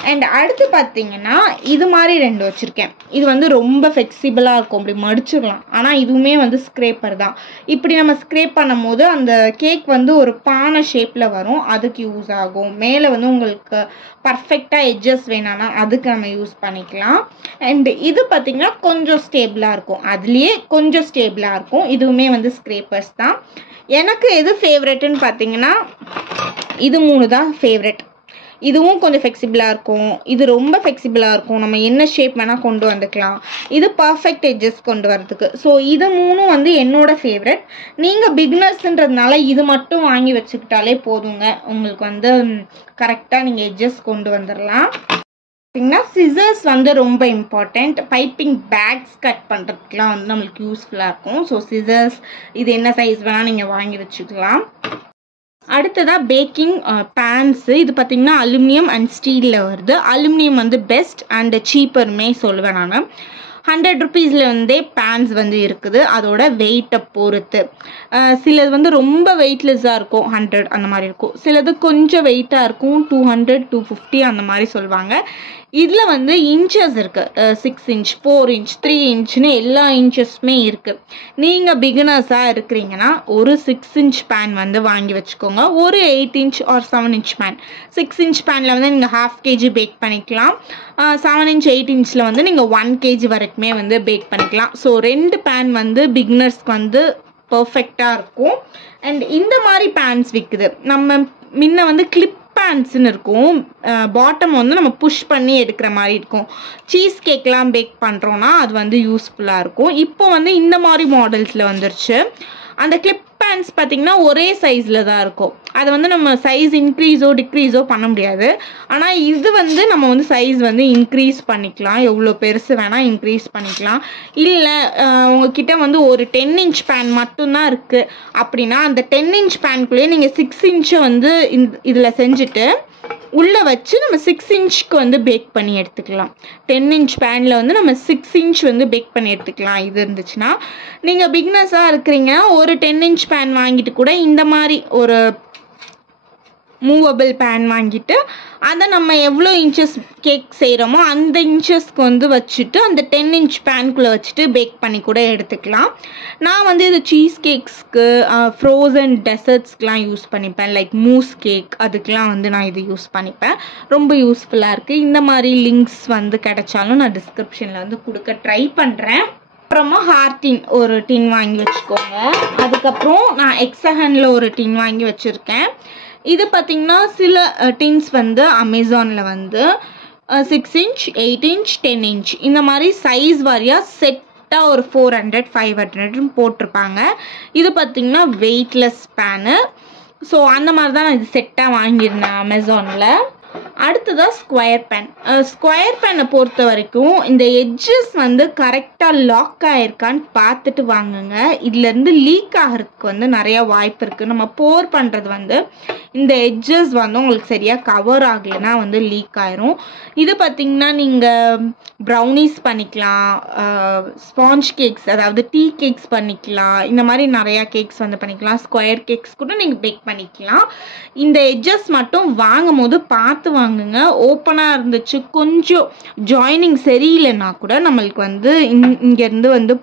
அண்ட் அடுத்து பார்த்திங்கன்னா இது மாதிரி 2 வச்சுருக்கேன். இது வந்து ரொம்ப ஃப்ளெக்சிபிளாக இருக்கும், இப்படி மடிச்சிடலாம். ஆனால் இதுவுமே வந்து ஸ்க்ரேப்பர் தான். இப்படி நம்ம ஸ்க்ரேப் பண்ணும் போது அந்த கேக் வந்து ஒரு பானை ஷேப்பில் வரும், அதுக்கு யூஸ் ஆகும். மேலே வந்து உங்களுக்கு பர்ஃபெக்டாக எட்ஜஸ் வேணாம்னா அதுக்கு நம்ம யூஸ் பண்ணிக்கலாம். அண்ட் இது பார்த்திங்கன்னா கொஞ்சம் ஸ்டேபிளாக இருக்கும், அதுலேயே கொஞ்சம் ஸ்டேபிளாக இருக்கும். இதுவுமே வந்து ஸ்க்ரேப்பர்ஸ் தான். எனக்கு எது ஃபேவரெட்டுன்னு பார்த்திங்கன்னா இது 3 தான் ஃபேவரெட். இதுவும் கொஞ்சம் ஃப்ளெக்சிபிளாக இருக்கும், இது ரொம்ப ஃப்ளெக்சிபிளாக இருக்கும், நம்ம என்ன ஷேப் வேணால் கொண்டு வந்துக்கலாம். இது பர்ஃபெக்ட் எட்ஜஸ் கொண்டு வரதுக்கு. ஸோ இது 3 வந்து என்னோட ஃபேவரெட். நீங்கள் பிகினர்ஸ்ன்றதுனால இது மட்டும் வாங்கி வச்சுக்கிட்டாலே போதுங்க, உங்களுக்கு வந்து கரெக்டாக நீங்கள் எட்ஜஸ் கொண்டு வந்துடலாம். பார்த்தீங்கன்னா சிசர்ஸ் வந்து ரொம்ப இம்பார்ட்டண்ட். பைப்பிங் பேக்ஸ் கட் பண்ணுறதுக்குலாம் வந்து நம்மளுக்கு யூஸ்ஃபுல்லாக இருக்கும். ஸோ சிசர்ஸ் இது என்ன சைஸ் வேணால் நீங்கள் வாங்கி வச்சுக்கலாம். அடுத்ததாக பேக்கிங் பேன்ஸு. இது பார்த்திங்கன்னா அலுமினியம் அண்ட் ஸ்டீலில் வருது. அலுமினியம் வந்து பெஸ்ட் அண்ட் சீப்பருமே சொல்லுவேன் நான். 100 rupeesலேருந்தே பேன்ஸ் வந்து இருக்குது, அதோட வெயிட்டை பொறுத்து. சிலது வந்து ரொம்ப வெயிட்லெஸ்ஸாக இருக்கும், 100 அந்த மாதிரி இருக்கும். சிலது கொஞ்சம் வெயிட்டாக இருக்கும், 200-250 அந்த மாதிரி சொல்லுவாங்க. இதில் வந்து இன்ச்சஸ் இருக்குது, 6 inch, 4 inch, 3 inchனு எல்லா இன்ச்சஸுமே இருக்குது. நீங்கள் பிகினர்ஸாக இருக்கிறீங்கன்னா ஒரு 6 inch பேன் வந்து வாங்கி வச்சுக்கோங்க. ஒரு 8 inch or 7 inch pan. 6 inch பேனில் வந்து நீங்கள் 1/2 kg பேக் பண்ணிக்கலாம். 7 inch 8 inchல வந்து நீங்கள் 1 kg வரைக்குமே வந்து பேக் பண்ணிக்கலாம். ஸோ 2 பேன் வந்து பிகினர்ஸ்க்கு வந்து பர்ஃபெக்டாக இருக்கும். அண்ட் இந்த மாதிரி பேன்ஸ் விற்குது. நம்ம முன்ன வந்து கிளிப் பேன்ஸ்ன்னு இருக்கும், பாட்டம் வந்து நம்ம புஷ் பண்ணி எடுக்கிற மாதிரி இருக்கும். சீஸ் கேக்லாம் பேக் பண்ணுறோன்னா அது வந்து யூஸ்ஃபுல்லாக இருக்கும். இப்போ வந்து இந்த மாதிரி மாடல்ஸில் வந்துருச்சு. அந்த கிளிப் பேன்ஸ் பார்த்திங்கன்னா ஒரே சைஸில் தான் இருக்கும். அதை வந்து நம்ம சைஸ் இன்க்ரீஸோ டிக்ரீஸோ பண்ண முடியாது. ஆனால் இது வந்து நம்ம வந்து சைஸ் வந்து இன்க்ரீஸ் பண்ணிக்கலாம், எவ்வளோ பெருசு வேணால் இன்க்ரீஸ் பண்ணிக்கலாம். இல்லை உங்ககிட்ட வந்து ஒரு 10 inch பேன் மட்டும்தான் இருக்குது அப்படின்னா அந்த 10 inch பேனுக்குள்ளேயே நீங்கள் 6 inch வந்து இதில் செஞ்சுட்டு உள்ளே வச்சு நம்ம 6 inchக்கு வந்து பேக் பண்ணி எடுத்துக்கலாம். 10 inch பேனில் வந்து நம்ம 6 inch வந்து பேக் பண்ணி எடுத்துக்கலாம். இது இருந்துச்சுன்னா நீங்கள் பிகினர்ஸாக இருக்கிறீங்க, ஒரு 10 inch பேன் வாங்கிட்டு கூட இந்த மாதிரி ஒரு மூவபிள் பேன் வாங்கிட்டு அதை நம்ம எவ்வளோ இன்ச்சஸ் கேக் செய்கிறோமோ அந்த இன்ச்சஸ்க்கு வந்து வச்சுட்டு அந்த 10 inch பேனுக்குள்ளே வச்சுட்டு பேக் பண்ணி கூட எடுத்துக்கலாம். நான் வந்து இது சீஸ் கேக்ஸ்க்கு, ஃப்ரோசன் டெசர்ட்ஸ்க்கெலாம் யூஸ் பண்ணிப்பேன். லைக் மூஸ் கேக், அதுக்கெலாம் வந்து நான் இது யூஸ் பண்ணிப்பேன். ரொம்ப யூஸ்ஃபுல்லாக இருக்குது. இந்த மாதிரி லிங்க்ஸ் வந்து கிடைச்சாலும் நான் டிஸ்கிரிப்ஷனில் வந்து கொடுக்க ட்ரை பண்ணுறேன். அப்புறமா ஹார்டின் ஒரு டின் வாங்கி வச்சுக்கோங்க. அதுக்கப்புறம் நான் எக்ஸஹனில் ஒரு டின் வாங்கி வச்சுருக்கேன். இது பார்த்திங்கன்னா சில டின்ஸ் வந்து அமேசானில் வந்து 6 inch, 8 inch, 10 inch இந்த மாதிரி சைஸ் வாரியாக செட்டாக ஒரு 400, 500 போட்டிருப்பாங்க. இது பார்த்திங்கன்னா வெயிட்லெஸ் பேனு. ஸோ அந்த மாதிரி தான் நான் இது செட்டாக வாங்கியிருந்தேன் அமேசானில். அடுத்ததாக ஸ்கொயர் பேன். ஸ்கொயர் பேனை பொறுத்த வரைக்கும் இந்த எட்ஜஸ் வந்து கரெக்டாக லாக் ஆகிருக்கான்னு பார்த்துட்டு வாங்குங்க. இதுலேருந்து லீக் ஆகிறதுக்கு வந்து நிறையா வாய்ப்பு இருக்குது. நம்ம போர் பண்ணுறது வந்து இந்த எட்ஜஸ் வந்து உங்களுக்கு சரியாக கவர் ஆகலைன்னா வந்து லீக் ஆயிரும். இது பார்த்திங்கன்னா நீங்கள் ப்ரௌனிஸ் பண்ணிக்கலாம், ஸ்பாஞ்ச் கேக்ஸ் அதாவது டீ கேக்ஸ் பண்ணிக்கலாம், இந்த மாதிரி நிறையா கேக்ஸ் வந்து பண்ணிக்கலாம். ஸ்கொயர் கேக்ஸ் கூட நீங்கள் பேக் பண்ணிக்கலாம். இந்த எட்ஜஸ் மட்டும் வாங்கும் போது பார்த்து வாங்குங்க. ஓப்பனாக இருந்துச்சு, கொஞ்சம் ஜாயினிங் சரியில்லைன்னா கூட நம்மளுக்கு வந்து இங்கேருந்து வந்து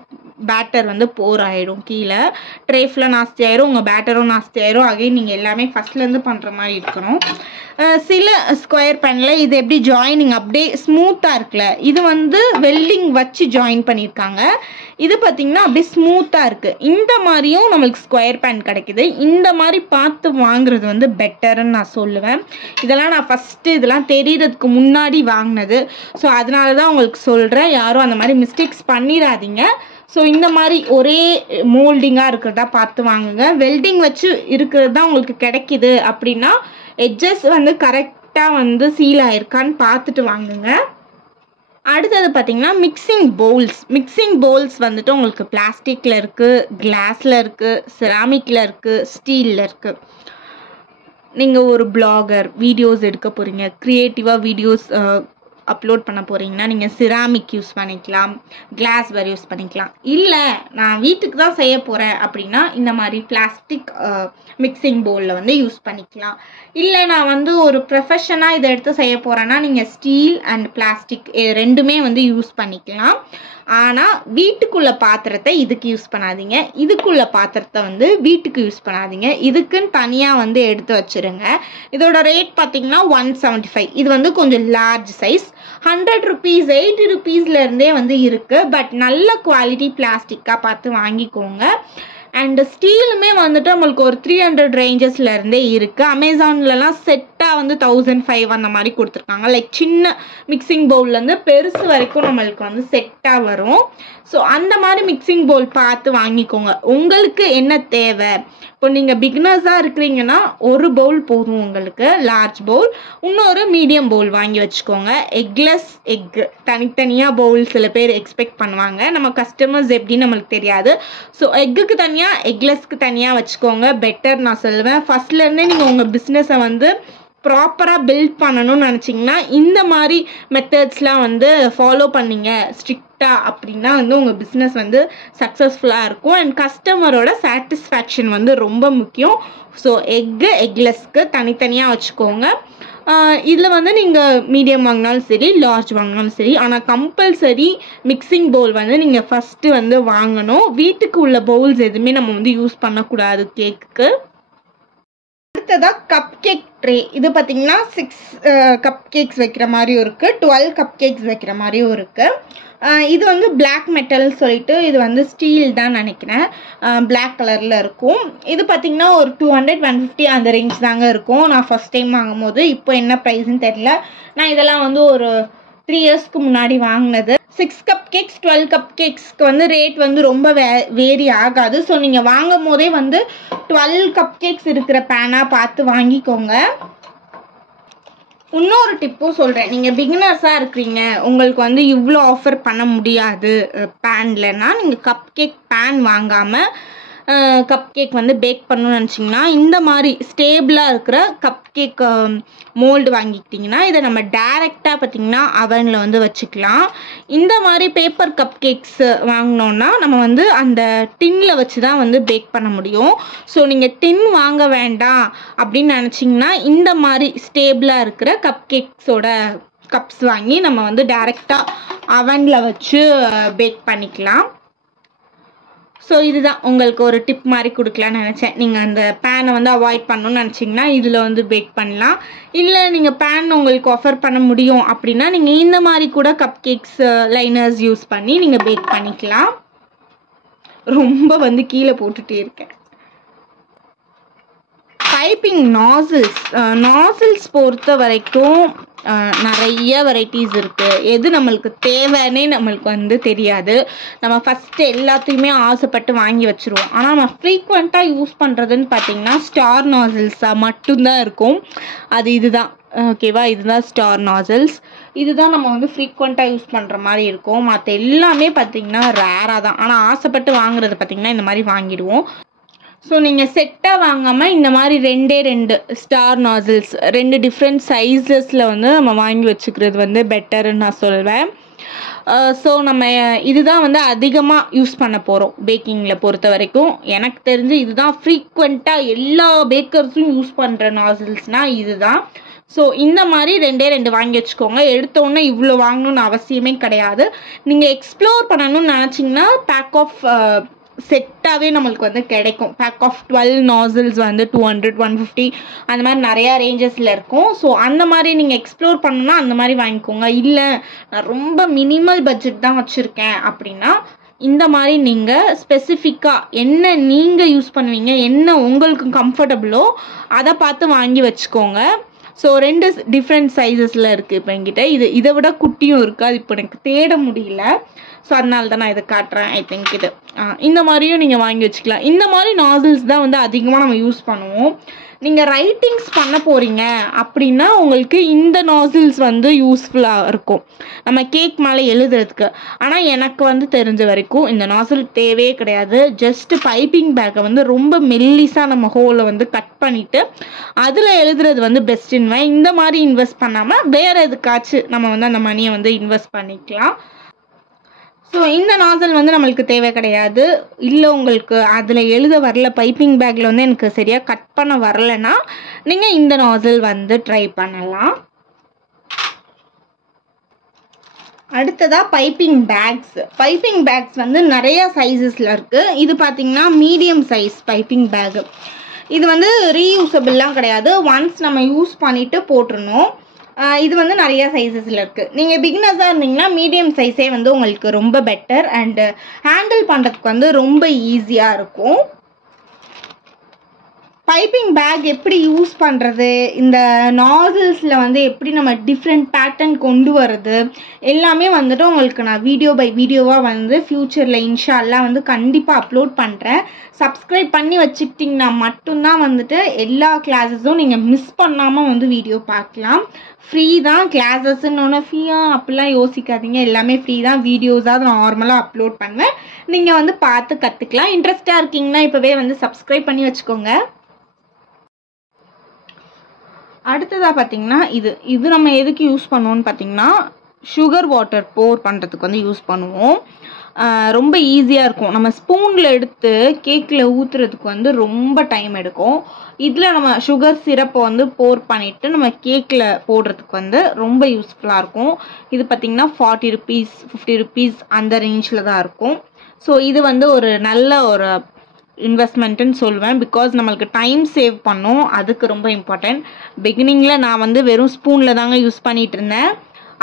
பேட்டர் வந்து போர் ஆகிடும். கீழே ட்ரேஃபில் நாஸ்தி ஆயிரும், உங்கள் பேட்டரும் நாஸ்தி ஆயிரும். அகைன் நீங்கள் எல்லாமே ஃபஸ்ட்லேருந்து பண்ணுற மாதிரி இருக்கணும். சில ஸ்கொயர் பேனில் இது எப்படி ஜாயினிங் அப்படியே ஸ்மூத்தாக இருக்குல்ல, இது வந்து வெல்டிங் வச்சு ஜாயின் பண்ணியிருக்காங்க. இது பார்த்திங்கன்னா அப்படியே ஸ்மூத்தாக இருக்குது. இந்த மாதிரியும் நம்மளுக்கு ஸ்கொயர் பேன் கிடைக்குது. இந்த மாதிரி பார்த்து வாங்குறது வந்து பெட்டர்ன்னு நான் சொல்லுவேன். இதெல்லாம் நான் ஃபஸ்ட்டு இதெல்லாம் தெரியறதுக்கு முன்னாடி வாங்கினது. ஸோ அதனால தான் உங்களுக்கு சொல்கிறேன், யாரும் அந்த மாதிரி மிஸ்டேக்ஸ் பண்ணிடாதீங்க. ஸோ இந்த மாதிரி ஒரே மோல்டிங்காக இருக்கிறதா பார்த்து வாங்குங்க. வெல்டிங் வச்சு இருக்கிறது தான் உங்களுக்கு கிடைக்கிது அப்படின்னா எட்ஜஸ் வந்து கரெக்டாக வந்து சீல் ஆயிருக்கான்னு பார்த்துட்டு வாங்குங்க. அடுத்தது பார்த்திங்கன்னா மிக்சிங் பவுல்ஸ். மிக்சிங் பவுல்ஸ் வந்துட்டு உங்களுக்கு பிளாஸ்டிக்கில் இருக்குது, கிளாஸில் இருக்குது, செராமிக்கில் இருக்குது, ஸ்டீலில் இருக்குது. நீங்கள் ஒரு பிளாகர், வீடியோஸ் எடுக்க போகிறீங்க, க்ரியேட்டிவாக வீடியோஸ் அப்லோட் பண்ண போகிறீங்கன்னா நீங்கள் சிராமிக் யூஸ் பண்ணிக்கலாம், கிளாஸ் வேறு யூஸ் பண்ணிக்கலாம். இல்லை நான் வீட்டுக்கு தான் செய்ய போகிறேன் அப்படின்னா இந்த மாதிரி பிளாஸ்டிக் மிக்சிங் பவுலில் வந்து யூஸ் பண்ணிக்கலாம். இல்லை நான் வந்து ஒரு ப்ரொஃபஷனாக இதை எடுத்து செய்ய போகிறேன்னா நீங்கள் ஸ்டீல் அண்ட் பிளாஸ்டிக் ரெண்டுமே வந்து யூஸ் பண்ணிக்கலாம். ஆனால் வீட்டுக்குள்ள பாத்திரத்தை இதுக்கு யூஸ் பண்ணாதீங்க, இதுக்குள்ள பாத்திரத்தை வந்து வீட்டுக்கு யூஸ் பண்ணாதீங்க. இதுக்குன்னு தனியாக வந்து எடுத்து வச்சுருங்க. இதோட ரேட் பார்த்தீங்கன்னா 175. இது வந்து கொஞ்சம் லார்ஜ் சைஸ். 100 rupees, 80 rupeesலேருந்தே வந்து இருக்குது. பட் நல்ல குவாலிட்டி பிளாஸ்டிக்காக பார்த்து வாங்கிக்கோங்க. அண்ட் ஸ்டீலுமே வந்துட்டு நம்மளுக்கு ஒரு 300 ரேஞ்சஸ்லேருந்தே இருக்குது. அமேசான்லலாம் செட்டாக வந்து 1500 அந்த மாதிரி கொடுத்துருக்காங்க. லைக் சின்ன மிக்சிங் பவுல்லேருந்து பெருசு வரைக்கும் நம்மளுக்கு வந்து செட்டாக வரும். ஸோ அந்த மாதிரி மிக்சிங் பவுல் பார்த்து வாங்கிக்கோங்க. உங்களுக்கு என்ன தேவை, இப்போ நீங்கள் பிகினர்ஸாக இருக்கிறீங்கன்னா ஒரு பவுல் போதும் உங்களுக்கு, லார்ஜ் பவுல். இன்னொரு மீடியம் பவுல் வாங்கி வச்சுக்கோங்க. எக்லெஸ் எக் தனித்தனியாக பவுல் சில பேர் எக்ஸ்பெக்ட் பண்ணுவாங்க. நம்ம கஸ்டமர்ஸ் எப்படின்னு நம்மளுக்கு தெரியாது. ஸோ எக்குக்கு தனியாக, எக்லெஸ்க்கு தனியாக வச்சுக்கோங்க. பெட்டர் நான் சொல்லுவேன். ஃபஸ்ட்லேருந்தே நீங்கள் உங்கள் பிஸ்னஸை வந்து ப்ராப்பராக பில்ட் பண்ணணும்னு நினச்சிங்கன்னா இந்த மாதிரி மெத்தட்ஸ்லாம் வந்து ஃபாலோ பண்ணிங்க ஸ்ட்ரிக்டாக அப்படின்னா வந்து உங்கள் பிஸ்னஸ் வந்து சக்ஸஸ்ஃபுல்லாக இருக்கும். அண்ட் கஸ்டமரோட சாட்டிஸ்ஃபேக்ஷன் வந்து ரொம்ப முக்கியம். ஸோ எக்கு, எக்லெஸ்க்கு தனித்தனியாக வச்சுக்கோங்க. இதில் வந்து நீங்கள் மீடியம் வாங்கினாலும் சரி, லார்ஜ் வாங்கினாலும் சரி, ஆனால் கம்பல்சரி மிக்சிங் பவுல் வந்து நீங்கள் ஃபஸ்ட்டு வந்து வாங்கணும். வீட்டுக்கு உள்ள பவுல்ஸ் எதுவுமே நம்ம வந்து யூஸ் பண்ணக்கூடாது கேக்குக்கு. அடுத்ததாக கப் கேக் ட்ரே. இது பார்த்தீங்கன்னா 6 கப் கேக்ஸ் வைக்கிற மாதிரியும் இருக்குது, 12 கப் கேக்ஸ் வைக்கிற மாதிரியும் இருக்குது. இது வந்து பிளாக் மெட்டல் சொல்லிட்டு, இது வந்து ஸ்டீல் தான் நினைக்கிறேன், பிளாக் கலரில் இருக்கும். இது பார்த்திங்கன்னா ஒரு 200-150 அந்த ரேஞ்ச் தாங்க இருக்கும். நான் ஃபஸ்ட் டைம் வாங்கும் போது. இப்போ என்ன ப்ரைஸ்ன்னு தெரியல. நான் இதெல்லாம் வந்து ஒரு 3 இயர்ஸ்க்கு முன்னாடி வாங்கினது. 6 கப் கேக்ஸ் 12 கப் கேக்ஸ்க்கு வந்து ரேட் வந்து ரொம்ப வேரி ஆகாது. ஸோ நீங்கள் வாங்கும் போதே வந்து 12 கப் கேக்ஸ் இருக்கிற பேனாக பார்த்து வாங்கிக்கோங்க. இன்னொரு டிப்பும் சொல்கிறேன். நீங்கள் பிகினர்ஸாக இருக்கிறீங்க, உங்களுக்கு வந்து இவ்வளோ ஆஃபர் பண்ண முடியாது பேன்லன்னா, நீங்கள் கப் கேக் பேன் வாங்காமல் கப் கேக் வந்து பேக் பண்ணணும்னு நினச்சிங்கன்னா, இந்த மாதிரி ஸ்டேபிளாக இருக்கிற கப் கேக் மோல்டு வாங்கிக்கிட்டிங்கன்னா, இதை நம்ம டேரெக்டாக பார்த்திங்கன்னா அவனில் வந்து வச்சுக்கலாம். இந்த மாதிரி பேப்பர் கப் கேக்ஸ் வாங்கினோன்னா நம்ம வந்து அந்த டின்னில் வச்சு தான் வந்து பேக் பண்ண முடியும். ஸோ நீங்கள் டின் வாங்க வேண்டாம் அப்படின்னு நினச்சிங்கன்னா, இந்த மாதிரி ஸ்டேபிளாக இருக்கிற கப் கேக்ஸோட கப்ஸ் வாங்கி நம்ம வந்து டேரெக்டாக அவனில் வச்சு பேக் பண்ணிக்கலாம். ஸோ இதுதான் உங்களுக்கு ஒரு டிப் மாதிரி கொடுக்கலான்னு நினச்சேன். நீங்கள் அந்த பேனை வந்து அவாய்ட் பண்ணணும்னு நினச்சிங்கன்னா இதில் வந்து பேக் பண்ணலாம். இல்லை நீங்கள் பேன் உங்களுக்கு ஆஃபர் பண்ண முடியும் அப்படின்னா நீங்கள் இந்த மாதிரி கூட கப் கேக்ஸ் லைனர்ஸ் யூஸ் பண்ணி நீங்கள் பேக் பண்ணிக்கலாம். ரொம்ப வந்து கீழே போட்டுகிட்டே இருக்கேன். பைப்பிங் நாசில்ஸ் பொறுத்த வரைக்கும் நிறைய வெரைட்டிஸ் இருக்குது. எது நம்மளுக்கு தேவைன்னே நம்மளுக்கு வந்து தெரியாது. நம்ம ஃபஸ்ட்டு எல்லாத்தையுமே ஆசைப்பட்டு வாங்கி வச்சுருவோம். ஆனால் நம்ம ஃப்ரீக்வெண்ட்டாக யூஸ் பண்ணுறதுன்னு பார்த்திங்கன்னா ஸ்டார் நாசில்ஸாக மட்டும்தான் இருக்கும். அது இதுதான், ஓகேவா? இதுதான் ஸ்டார் நாசில்ஸ். இதுதான் நம்ம வந்து ஃப்ரீக்வெண்ட்டாக யூஸ் பண்ணுற மாதிரி இருக்கும். மற்ற எல்லாமே பார்த்திங்கன்னா ரேராக தான். ஆனால் ஆசைப்பட்டு வாங்குறது பார்த்திங்கன்னா இந்த மாதிரி வாங்கிடுவோம். ஸோ நீங்கள் செட்டாக வாங்காமல் இந்த மாதிரி 2 ஸ்டார் நாசில்ஸ் 2 டிஃப்ரெண்ட் சைஸஸில் வந்து நம்ம வாங்கி வச்சுக்கிறது வந்து பெட்டர்ன்னு நான் சொல்வேன். ஸோ நம்ம இதுதான் வந்து அதிகமாக யூஸ் பண்ண போகிறோம் பேக்கிங்கில் பொறுத்த வரைக்கும். எனக்கு தெரிஞ்சு இதுதான் ஃப்ரீக்வெண்ட்டாக எல்லா பேக்கர்ஸும் யூஸ் பண்ணுற நாசில்ஸ்னால் இதுதான். ஸோ இந்த மாதிரி 2 வாங்கி வச்சுக்கோங்க. எடுத்தோடனே இவ்வளோ வாங்கணும்னு அவசியமே கிடையாது. நீங்கள் எக்ஸ்ப்ளோர் பண்ணணும்னு நினச்சிங்கன்னா பேக் ஆஃப் செட்டாகவே நம்மளுக்கு வந்து கிடைக்கும். பேக் ஆஃப் 12 நாசில்ஸ் வந்து 200-150 அந்த மாதிரி நிறையா ரேஞ்சஸில் இருக்கும். ஸோ அந்த மாதிரி நீங்கள் எக்ஸ்ப்ளோர் பண்ணணும்னா அந்த மாதிரி வாங்கிக்கோங்க. இல்லை நான் ரொம்ப மினிமல் பட்ஜெட் தான் வச்சுருக்கேன் அப்படின்னா இந்த மாதிரி நீங்கள் ஸ்பெசிஃபிக்காக என்ன நீங்கள் யூஸ் பண்ணுவீங்க, என்ன உங்களுக்கு கம்ஃபர்டபுளோ அதை பார்த்து வாங்கி வச்சுக்கோங்க. ஸோ 2 டிஃப்ரெண்ட் சைஸஸில் இருக்குது இப்போ என்கிட்ட. இதை விட குட்டியும் இருக்குது, அது இப்போ எனக்கு தேட முடியல. ஸோ அதனால தான் நான் இதை காட்டுறேன். ஐ திங்க் இது இந்த மாதிரியும் நீங்கள் வாங்கி வச்சுக்கலாம். இந்த மாதிரி நாசில்ஸ் தான் வந்து அதிகமாக நம்ம யூஸ் பண்ணுவோம். நீங்கள் ரைட்டிங்ஸ் பண்ண போகிறீங்க அப்படின்னா உங்களுக்கு இந்த நாசில்ஸ் வந்து யூஸ்ஃபுல்லாக இருக்கும் நம்ம கேக் மேலே எழுதுறதுக்கு. ஆனால் எனக்கு வந்து தெரிஞ்ச வரைக்கும் இந்த நாசில் தேவையே கிடையாது. ஜஸ்ட்டு பைப்பிங் பேக்கை வந்து ரொம்ப மெல்லிஸாக நம்ம ஹோலை வந்து கட் பண்ணிவிட்டு அதில் எழுதுறது வந்து பெஸ்ட்டுன்னு. இந்த மாதிரி இன்வெஸ்ட் பண்ணாமல் வேறு எதுக்காச்சும் நம்ம வந்து அந்த மணியை வந்து இன்வெஸ்ட் பண்ணிக்கலாம். ஸோ இந்த நாசில் வந்து நம்மளுக்கு தேவை கிடையாது. இல்லை உங்களுக்கு அதில் எழுத வரல, பைப்பிங் பேக்கில் வந்து எனக்கு சரியாக கட் பண்ண வரலைன்னா நீங்கள் இந்த நாசில் வந்து ட்ரை பண்ணலாம். அடுத்ததாக பைப்பிங் பேக்ஸ் வந்து நிறைய சைஸஸில் இருக்குது. இது பார்த்திங்கன்னா மீடியம் சைஸ் பைப்பிங் பேக்கு. இது வந்து ரீயூசபிள்லாம் கிடையாது, ஒன்ஸ் நம்ம யூஸ் பண்ணிவிட்டு போட்டுருணும். இது வந்து நிறையா சைஸஸில் இருக்குது. நீங்கள் பிகினர்ஸாக இருந்தீங்கன்னா மீடியம் சைஸே வந்து உங்களுக்கு ரொம்ப பெட்டர் அண்டு ஹேண்டில் பண்ணுறதுக்கு வந்து ரொம்ப ஈஸியாக இருக்கும். பைப்பிங் பேக் எப்படி யூஸ் பண்ணுறது, இந்த நாசில்ஸில் வந்து எப்படி நம்ம டிஃப்ரெண்ட் பேட்டர்ன் கொண்டு வர்றது எல்லாமே வந்துட்டு உங்களுக்கு நான் வீடியோ பை வீடியோவாக வந்து ஃப்யூச்சரில் இன்ஷா அல்லாஹ் வந்து கண்டிப்பாக அப்லோட் பண்ணுறேன். சப்ஸ்கிரைப் பண்ணி வச்சுக்கிட்டிங்கன்னா மட்டும்தான் வந்துட்டு எல்லா கிளாஸஸும் நீங்கள் மிஸ் பண்ணாமல் வந்து வீடியோ பார்க்கலாம். ஃப்ரீ தான் கிளாஸஸ்ன்னு ஃப்ரீயாக அப்படிலாம் யோசிக்காதீங்க, எல்லாமே ஃப்ரீ தான். வீடியோஸாக நார்மலாக அப்லோட் பண்ணுவேன், நீங்கள் வந்து பார்த்து கற்றுக்கலாம். இன்ட்ரெஸ்டாக இருக்கீங்கன்னா இப்போவே வந்து சப்ஸ்கிரைப் பண்ணி வச்சுக்கோங்க. அடுத்ததாக பார்த்திங்கன்னா இது நம்ம எதுக்கு யூஸ் பண்ணுவோம்னு பார்த்திங்கன்னா சுகர் வாட்டர் போர் பண்ணுறதுக்கு வந்து யூஸ் பண்ணுவோம். ரொம்ப ஈஸியாக இருக்கும். நம்ம ஸ்பூனில் எடுத்து கேக்கில் ஊற்றுறதுக்கு வந்து ரொம்ப டைம் எடுக்கும். இதில் நம்ம சுகர் சிரப்பை வந்து போர் பண்ணிவிட்டு நம்ம கேக்கில் போடுறதுக்கு வந்து ரொம்ப யூஸ்ஃபுல்லாக இருக்கும். இது பார்த்திங்கன்னா 40 rupees 50 rupees அந்த ரேஞ்சில் தான் இருக்கும். ஸோ இது வந்து ஒரு நல்ல ஒரு இன்வெஸ்ட்மெண்ட்டுன்னு சொல்லுவேன். பிகாஸ் நம்மளுக்கு டைம் சேவ் பண்ணும், அதுக்கு ரொம்ப இம்பார்ட்டன்ட். பிகினிங்கில் நான் வந்து வெறும் ஸ்பூனில் தாங்க யூஸ் பண்ணிகிட்டு இருந்தேன்.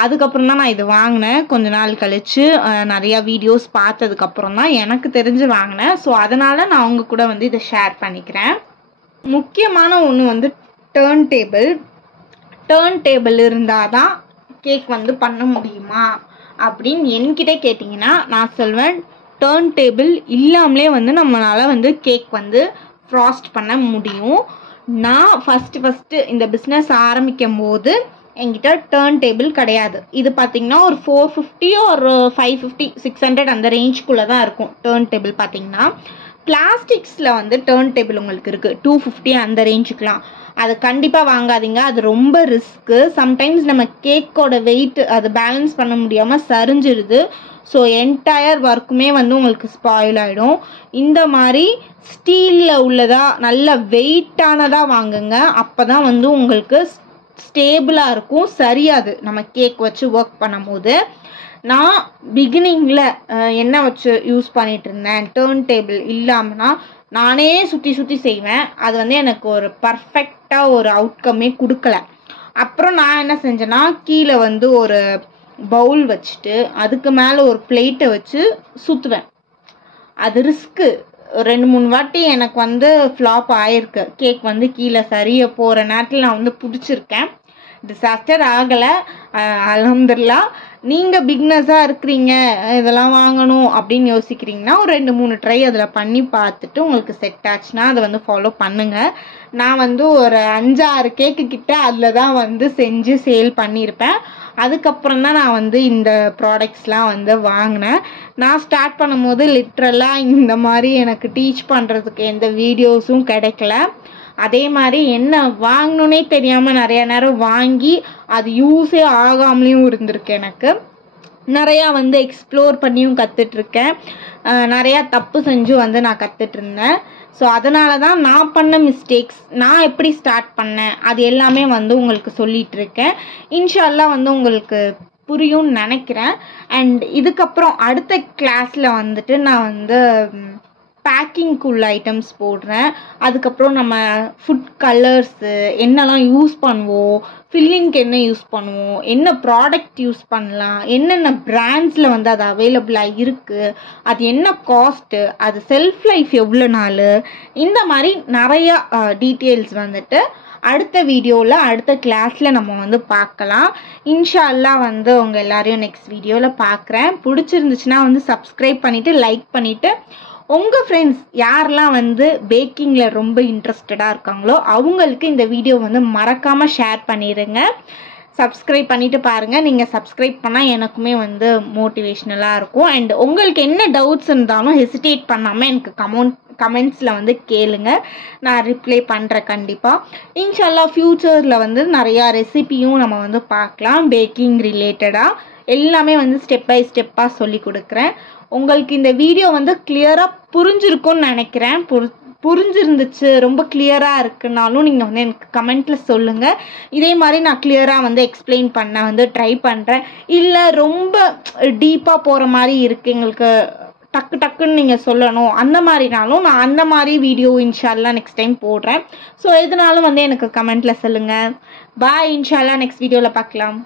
அதுக்கப்புறம் தான் நான் இது வாங்கினேன். கொஞ்ச நாள் கழித்து நிறையா வீடியோஸ் பார்த்ததுக்கப்புறம் தான் எனக்கு தெரிஞ்சு வாங்கினேன். ஸோ அதனால் நான் அவங்க கூட வந்து இதை ஷேர் பண்ணிக்கிறேன். முக்கியமான ஒன்று வந்து டர்ன் டேபிள் இருந்தால் தான் கேக் வந்து பண்ண முடியுமா அப்படின்னு என்கிட்ட கேட்டிங்கன்னா நான் சொல்வேன், டர்ன் டேபிள் இல்லாமலே வந்து நம்மளால் வந்து கேக் வந்து ஃப்ராஸ்ட் பண்ண முடியும். நான் ஃபஸ்ட்டு இந்த பிஸ்னஸ் ஆரம்பிக்கும் போது என்கிட்ட டர்ன் டேபிள் கிடையாது. இது பார்த்திங்கன்னா ஒரு 450 ஒரு 550 600 அந்த ரேஞ்சுக்குள்ளே தான் இருக்கும். டர்ன் டேபிள் பார்த்திங்கன்னா பிளாஸ்டிக்ஸில் வந்து டர்ன் டேபிள் உங்களுக்கு இருக்குது 250 அந்த ரேஞ்சுக்கெலாம். அது கண்டிப்பாக வாங்காதீங்க, அது ரொம்ப ரிஸ்க்கு. சம்டைம்ஸ் நம்ம கேக்கோட வெயிட் அது பேலன்ஸ் பண்ண முடியாமல் சரிஞ்சிருது. ஸோ என்டையர் ஒர்க்குமே வந்து உங்களுக்கு ஸ்பாயில் ஆகிடும். இந்த மாதிரி ஸ்டீலில் உள்ளதாக நல்ல வெயிட்டானதாக வாங்குங்க. அப்போ தான் வந்து உங்களுக்கு ஸ்டேபிளாக இருக்கும், சரியாது நம்ம கேக் வச்சு ஒர்க் பண்ணும்போது. நான் பிகினிங்கில் என்ன வச்சு யூஸ் பண்ணிகிட்டு இருந்தேன், டர்ன் டேபிள் இல்லாமல்னா நானே சுற்றி செய்வேன். அது வந்து எனக்கு ஒரு பர்ஃபெக்டாக ஒரு அவுட்கம்மே கொடுக்கல. அப்புறம் நான் என்ன செஞ்சேன்னா கீழே வந்து ஒரு பவுல் வச்சுட்டு அதுக்கு மேலே ஒரு பிளேட்டை வச்சு சுற்றுவேன். அது ரிஸ்க்கு. 2-3 வாட்டி எனக்கு வந்து ஃப்ளாப் ஆகிருக்கு. கேக் வந்து கீழே சரிய போகிற நேரத்தில் நான் வந்து பிடிச்சிருக்கேன். டிசாஸ்டர் ஆகலை, அல்ஹம்துலில்லாஹ். நீங்கள் பிக்னஸாக இருக்கிறீங்க, இதெல்லாம் வாங்கணும் அப்படின்னு யோசிக்கிறீங்கன்னா ஒரு 2-3 ட்ரை அதில் பண்ணி பார்த்துட்டு உங்களுக்கு செட் ஆச்சுன்னா அதை வந்து ஃபாலோ பண்ணுங்கள். நான் வந்து ஒரு 5-6 கேக்கு கிட்ட அதில் தான் வந்து செஞ்சு சேல் பண்ணியிருப்பேன். அதுக்கப்புறம் தான் நான் வந்து இந்த ப்ராடக்ட்ஸ்லாம் வந்து வாங்கினேன். நான் ஸ்டார்ட் பண்ணும்போது லிட்ரலாக இந்த மாதிரி எனக்கு டீச் பண்ணுறதுக்கு எந்த வீடியோஸும் கிடைக்கல. அதே மாதிரி என்ன வாங்கணுன்னே தெரியாமல் நிறையா நேரம் வாங்கி அது யூஸே ஆகாமலேயும் இருந்திருக்கு. எனக்கு நிறையா வந்து எக்ஸ்ப்ளோர் பண்ணியும் கற்றுட்ருக்கேன். நிறையா தப்பு செஞ்சும் வந்து நான் கற்றுட்ருந்தேன். ஸோ அதனால தான் நான் பண்ண மிஸ்டேக்ஸ், நான் எப்படி ஸ்டார்ட் பண்ணேன் அது எல்லாமே வந்து உங்களுக்கு சொல்லிகிட்ருக்கேன். இன்ஷா அல்லாஹ் வந்து உங்களுக்கு புரியும்னு நினைக்கிறேன். அண்ட் இதுக்கப்புறம் அடுத்த கிளாஸில் வந்துட்டு நான் வந்து பேக்கிங்குள்ள ஐட்டம்ஸ் போடுறேன். அதுக்கப்புறம் நம்ம ஃபுட் கலர்ஸு என்னெல்லாம் யூஸ் பண்ணுவோம், ஃபில்லிங்க்கு என்ன யூஸ் பண்ணுவோம், என்ன ப்ராடக்ட் யூஸ் பண்ணலாம், என்னென்ன பிராண்ட்ஸில் வந்து அது அவைலபிளாக இருக்குது, அது என்ன காஸ்ட்டு, அது செல்ஃப் லைஃப் எவ்வளோ நாள், இந்த மாதிரி நிறையா டீட்டெயில்ஸ் வந்துட்டு அடுத்த வீடியோவில் அடுத்த கிளாஸில் நம்ம வந்து பார்க்கலாம். இன்ஷா அல்லாஹ் வந்து உங்கள் எல்லாரையும் நெக்ஸ்ட் வீடியோவில் பார்க்குறேன். பிடிச்சிருந்துச்சுன்னா வந்து சப்ஸ்கிரைப் பண்ணிவிட்டு லைக் பண்ணிவிட்டு உங்கள் ஃப்ரெண்ட்ஸ் யாரெல்லாம் வந்து பேக்கிங்கில் ரொம்ப இன்ட்ரெஸ்டடாக இருக்காங்களோ அவங்களுக்கு இந்த வீடியோ வந்து மறக்காமல் ஷேர் பண்ணிடுங்க. சப்ஸ்கிரைப் பண்ணிவிட்டு பாருங்கள். நீங்கள் சப்ஸ்கிரைப் பண்ணால் எனக்குமே வந்து மோட்டிவேஷ்னலாக இருக்கும். அண்ட் உங்களுக்கு என்ன டவுட்ஸ் இருந்தாலும் ஹெசிடேட் பண்ணாமல் எனக்கு கமெண்ட்ஸில் வந்து கேளுங்க, நான் ரிப்ளை பண்ணுறேன் கண்டிப்பாக. இன்ஷா அல்லாஹ் ஃப்யூச்சரில் வந்து நிறையா ரெசிபியும் நம்ம வந்து பார்க்கலாம். பேக்கிங் ரிலேட்டடாக எல்லாமே வந்து ஸ்டெப் பை ஸ்டெப்பாக சொல்லி கொடுக்குறேன். உங்களுக்கு இந்த வீடியோ வந்து கிளியராக புரிஞ்சிருக்கும்னு நினைக்கிறேன். புரிஞ்சிருந்துச்சு, ரொம்ப கிளியராக இருக்குனாலும் நீங்கள் வந்து எனக்கு கமெண்ட்டில் சொல்லுங்கள். இதே மாதிரி நான் கிளியராக வந்து எக்ஸ்பிளைன் பண்ண வந்து ட்ரை பண்ணுறேன். இல்லை ரொம்ப டீப்பாக போகிற மாதிரி இருக்குது, எங்களுக்கு டக்குன்னு நீங்கள் சொல்லணும் அந்த மாதிரினாலும் நான் அந்த மாதிரி வீடியோ இன்ஷா அல்லாஹ் நெக்ஸ்ட் டைம் போடுறேன். ஸோ எதுனாலும் வந்து எனக்கு கமெண்ட்டில் சொல்லுங்கள். பாய். இன்ஷா அல்லாஹ் நெக்ஸ்ட் வீடியோவில் பார்க்கலாம்.